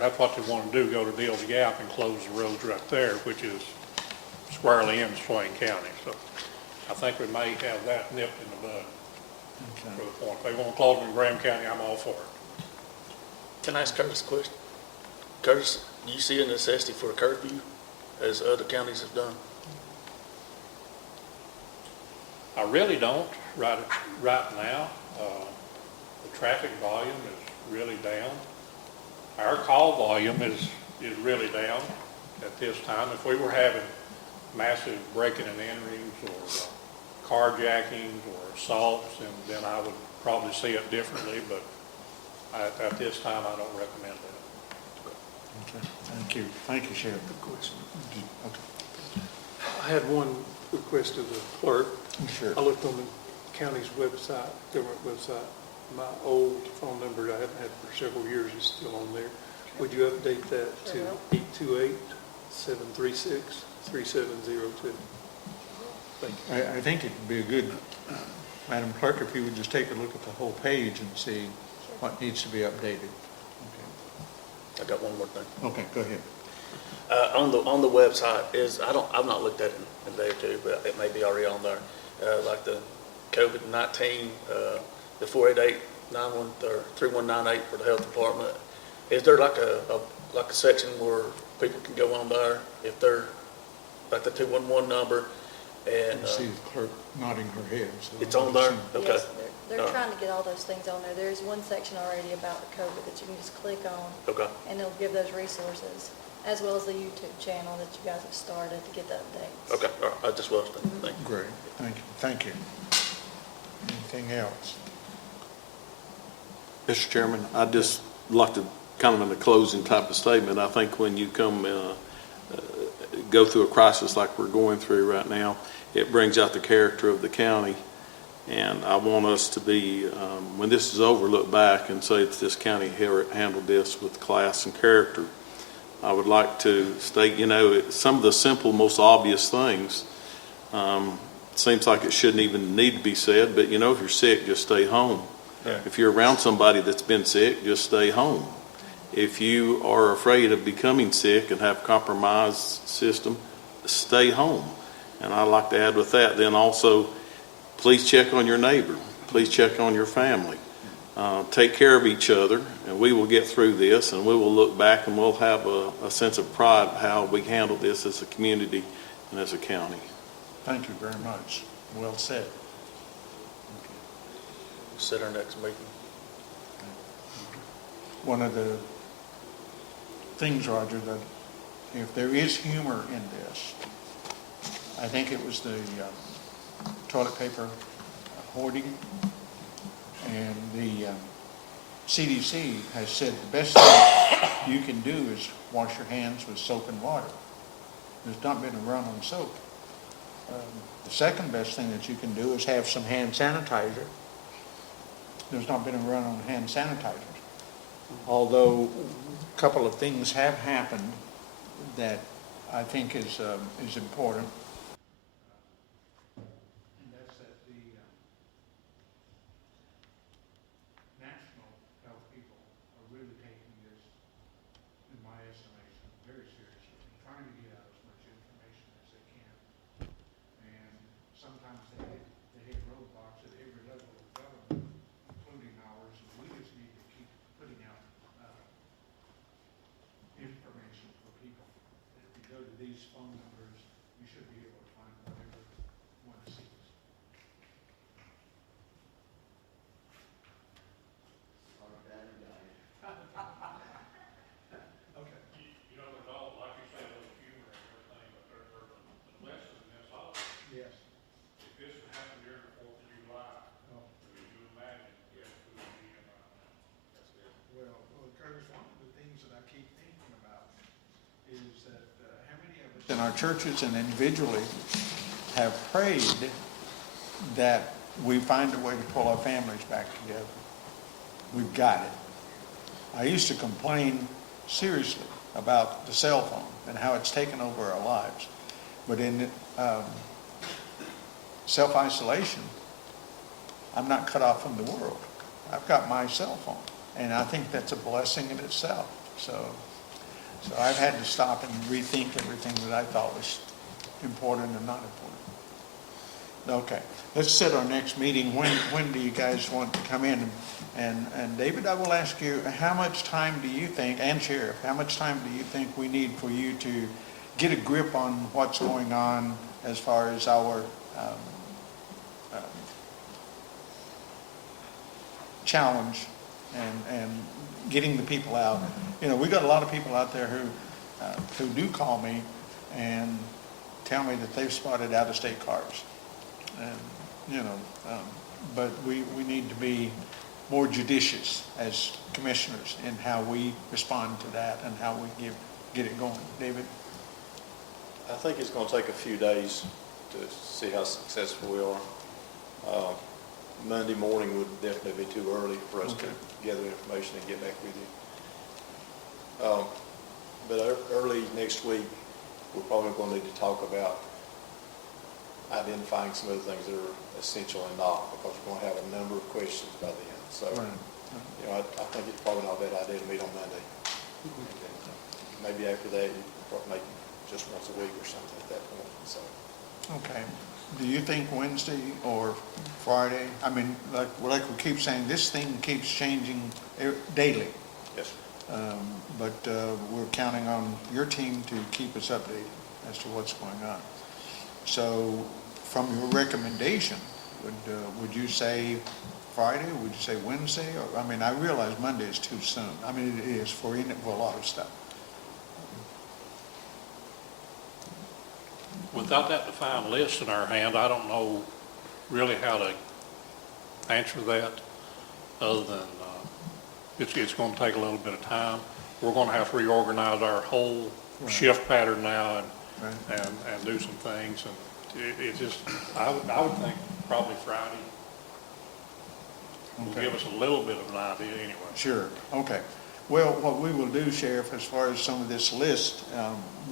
that's what they want to do, go to Deals Gap and close the roads right there, which is squarely in Swain County. So I think we may have that nipped in the bud for the point. If they want to close them in Graham County, I'm all for it. Can I ask Curtis a question? Curtis, do you see a necessity for a curfew as other counties have done? I really don't right now. The traffic volume is really down. Our call volume is really down at this time. If we were having massive breaking and enterings or carjackings or assaults, and then I would probably see it differently, but at this time, I don't recommend that. Okay. Thank you. Thank you, Sheriff. Good question. Okay. I had one request of the clerk. Sure. I looked on the county's website, government website. My old phone number I haven't had for several years is still on there. Would you update that to 828-736-3702? Thank you. I think it would be a good, Madam Clerk, if you would just take a look at the whole page and see what needs to be updated. I got one more thing. Okay, go ahead. On the website I've not looked at it in a day or two, but it may be already on there. Like the COVID-19, the 488 3198 for the health department. Is there like a section where people can go on there if they're, like the 211 number? And I see the clerk nodding her head. So it's on there? Okay. Yes, they're trying to get all those things on there. There's one section already about the COVID that you can just click on. Okay. And it'll give those resources, as well as the YouTube channel that you guys have started to get the updates. Okay, all right, I just was thinking. Great, thank you. Anything else? Mr. Chairman, I'd just like to, kind of in a closing type of statement, I think when you come, go through a crisis like we're going through right now, it brings out the character of the county. And I want us to be, when this is over, look back and say that this county handled this with class and character. I would like to state, some of the simple, most obvious things, seems like it shouldn't even need to be said, but if you're sick, just stay home. Yeah. If you're around somebody that's been sick, just stay home. If you are afraid of becoming sick and have compromised system, stay home. And I'd like to add with that, then also, please check on your neighbor. Please check on your family. Take care of each other, and we will get through this, and we will look back and we'll have a sense of pride of how we handle this as a community and as a county. Thank you very much. Well said. Set our next meeting. One of the things, Roger, that if there is humor in this, I think it was the toilet paper hoarding, and the CDC has said the best thing you can do is wash your hands with soap and water. There's not been a run on soap. The second best thing that you can do is have some hand sanitizer. There's not been a run on hand sanitizers. Although a couple of things have happened that I think is important. And that's that the national health people are really taking this, in my estimation, very seriously, and trying to get out as much information as they can. And sometimes they hit roadblocks at every level of government, including ours, and we just need to keep putting out information for people. If you go to these phone numbers, you should be able to find whatever one sees. Okay. There's all, like you say, a little humor and everything, but there's a lesson in this also. Yes. If this had happened during the 4th of July, could you imagine if we would be in right now? That's good. Well, Curtis, one of the things that I keep thinking about is that how many of us in our churches and individually have prayed that we find a way to pull our families back together. We've got it. I used to complain seriously about the cell phone and how it's taken over our lives. But in self-isolation, I'm not cut off from the world. I've got my cell phone, and I think that's a blessing in itself. So I've had to stop and rethink everything that I thought was important and not important. Okay, let's set our next meeting. When do you guys want to come in? And David, I will ask you, how much time do you think, and Sheriff, how much time do you think we need for you to get a grip on what's going on as far as our challenge and getting the people out? We got a lot of people out there who do call me and tell me that they've spotted out-of-state cars. And, but we need to be more judicious as commissioners in how we respond to that and how we get it going. David? I think it's going to take a few days to see how successful we are. Monday morning would definitely be too early for us to gather information and get back with you. But early next week, we're probably going to need to talk about identifying some of the things that are essential and not, because we're going to have a number of questions by then. So, I think it's probably not a bad idea to meet on Monday. And then, maybe after that, you probably make just once a week or something at that point. So. Okay. Do you think Wednesday or Friday? I mean, like we keep saying, this thing keeps changing daily. Yes, sir. But we're counting on your team to keep us updated as to what's going on. So from your recommendation, would you say Friday? Would you say Wednesday? Or, I mean, I realize Monday is too soon. I mean, it is for a lot of stuff. Without that defined list in our hand, I don't know really how to answer that, other than it's going to take a little bit of time. We're going to have to reorganize our whole shift pattern now and do some things. And it just, I would think probably Friday will give us a little bit of an idea anyway. Sure, okay. Well, what we will do, Sheriff, as far as some of this list,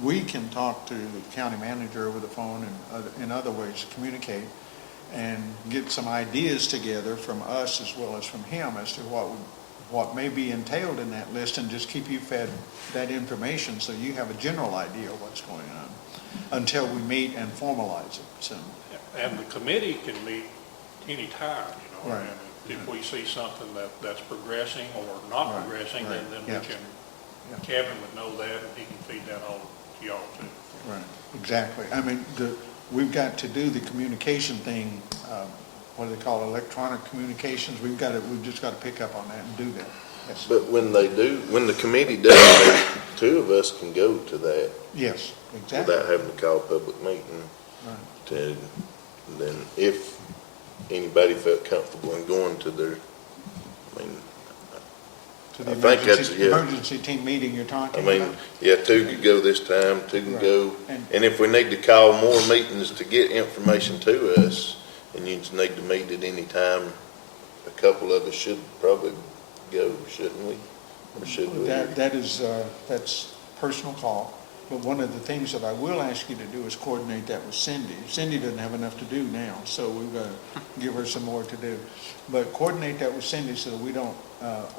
we can talk to the county manager over the phone and in other ways communicate and get some ideas together from us as well as from him as to what may be entailed in that list, and just keep you fed that information so you have a general idea of what's going on until we meet and formalize it soon. And the committee can meet any time, you know. Right. And if we see something that's progressing or not progressing, then we can, Kevin would know that, and he can feed that on to y'all too. Right, exactly. I mean, we've got to do the communication thing, what do they call it, electronic communications. We've just got to pick up on that and do that. Yes. But when the committee does meet, two of us can go to that. Yes, exactly. Without having to call a public meeting. Right. Then if anybody felt comfortable in going to their, I mean, To the I think that's, emergency team meeting you're talking I mean, about? yeah, two could go this time, two can Right. go. And- And if we need to call more meetings to get information to us, and you just need to meet at any time, a couple of us should probably go, shouldn't we? Or should we? That's personal call. But one of the things that I will ask you to do is coordinate that with Cindy. Cindy doesn't have enough to do now, so we've got to give her some more to do. But coordinate that with Cindy so that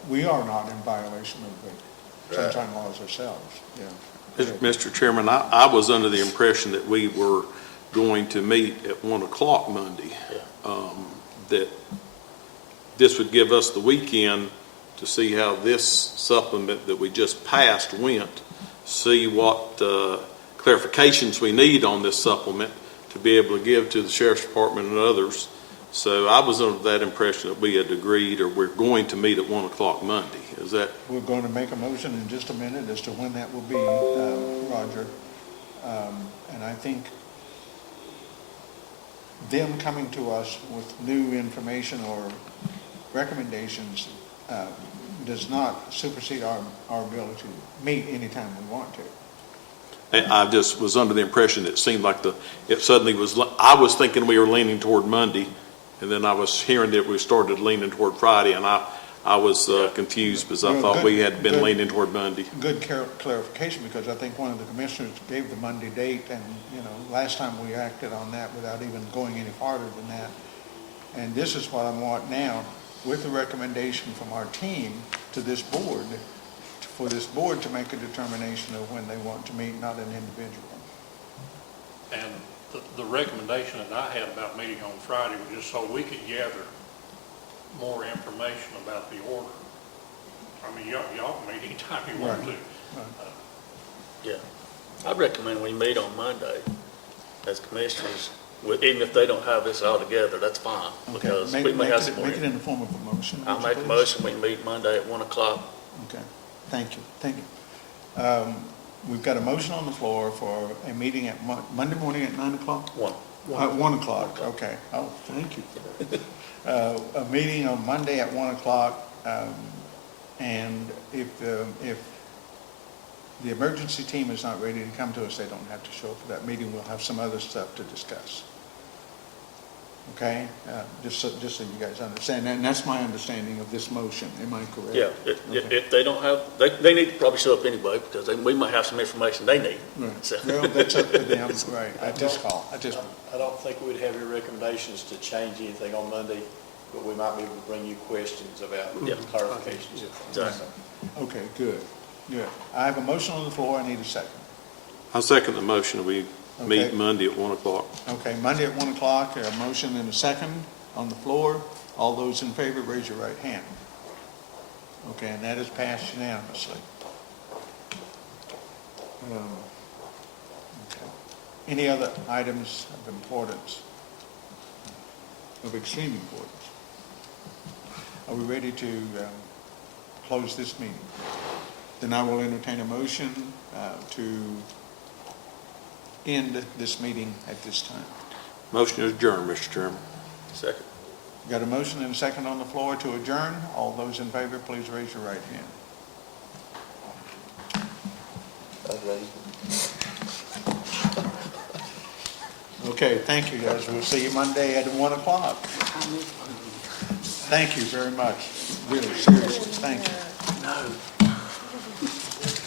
we are not in violation of the sunshine laws ourselves. Yeah. Mr. Chairman, I was under the impression that we were going to meet at 1 o'clock Monday. That this would give us the weekend to see how this supplement that we just passed went, see what clarifications we need on this supplement to be able to give to the Sheriff's Department and others. So I was under that impression that we had agreed, or we're going to meet at 1 o'clock Monday. Is that? We're going to make a motion in just a minute as to when that will be, Roger. And I think them coming to us with new information or recommendations does not supersede our ability to meet anytime we want to. I just was under the impression it seemed like it suddenly was, I was thinking we were leaning toward Monday, and then I was hearing that we started leaning toward Friday, and I was confused because I thought we had been leaning toward Monday. Good clarification, because I think one of the commissioners gave the Monday date, and, last time we acted on that without even going any farther than that. And this is what I want now, with the recommendation from our team to this board, for this board to make a determination of when they want to meet, not an individual. And the recommendation that I had about meeting on Friday was just so we could gather more information about the order. I mean, y'all can meet anytime you want to. Yeah. I recommend we meet on Monday as commissioners, even if they don't have this all together, that's fine, because we may have some more. Make it in the form of a motion. I'll make a motion, we meet Monday at 1 o'clock. Okay, thank you. We've got a motion on the floor for a meeting at Monday morning at 9 o'clock? 1. 1 o'clock, okay. Oh, thank you. A meeting on Monday at 1 o'clock, and if the emergency team is not ready to come to us, they don't have to show up for that meeting. We'll have some other stuff to discuss. Okay? Just so you guys understand, and that's my understanding of this motion. Am I correct? Yeah, if they don't have, they need to probably show up anyway, because we might have some information they need. Right. So. Well, that's up to them, right. I don't think we'd have your recommendations to change anything on Monday, but we might be able to bring you questions about clarifications. Exactly. Okay, good. I have a motion on the floor. I need a second. I second the motion. We Meet Okay. Monday at 1 o'clock. Okay, Monday at 1 o'clock, a motion and a second on the floor. All those in favor, raise your right hand. Okay, and that is passed unanimously. Okay. Any other items of importance, of extreme importance? Are we ready to close this meeting? Then I will entertain a motion to end this meeting at this time. Motion is adjourned, Mr. Chairman. Second. Got a motion and a second on the floor to adjourn. All those in favor, please raise your right hand. Okay, thank you, guys. We'll see you Monday at 1 o'clock. Thank you very much. Really, seriously, thank you. No.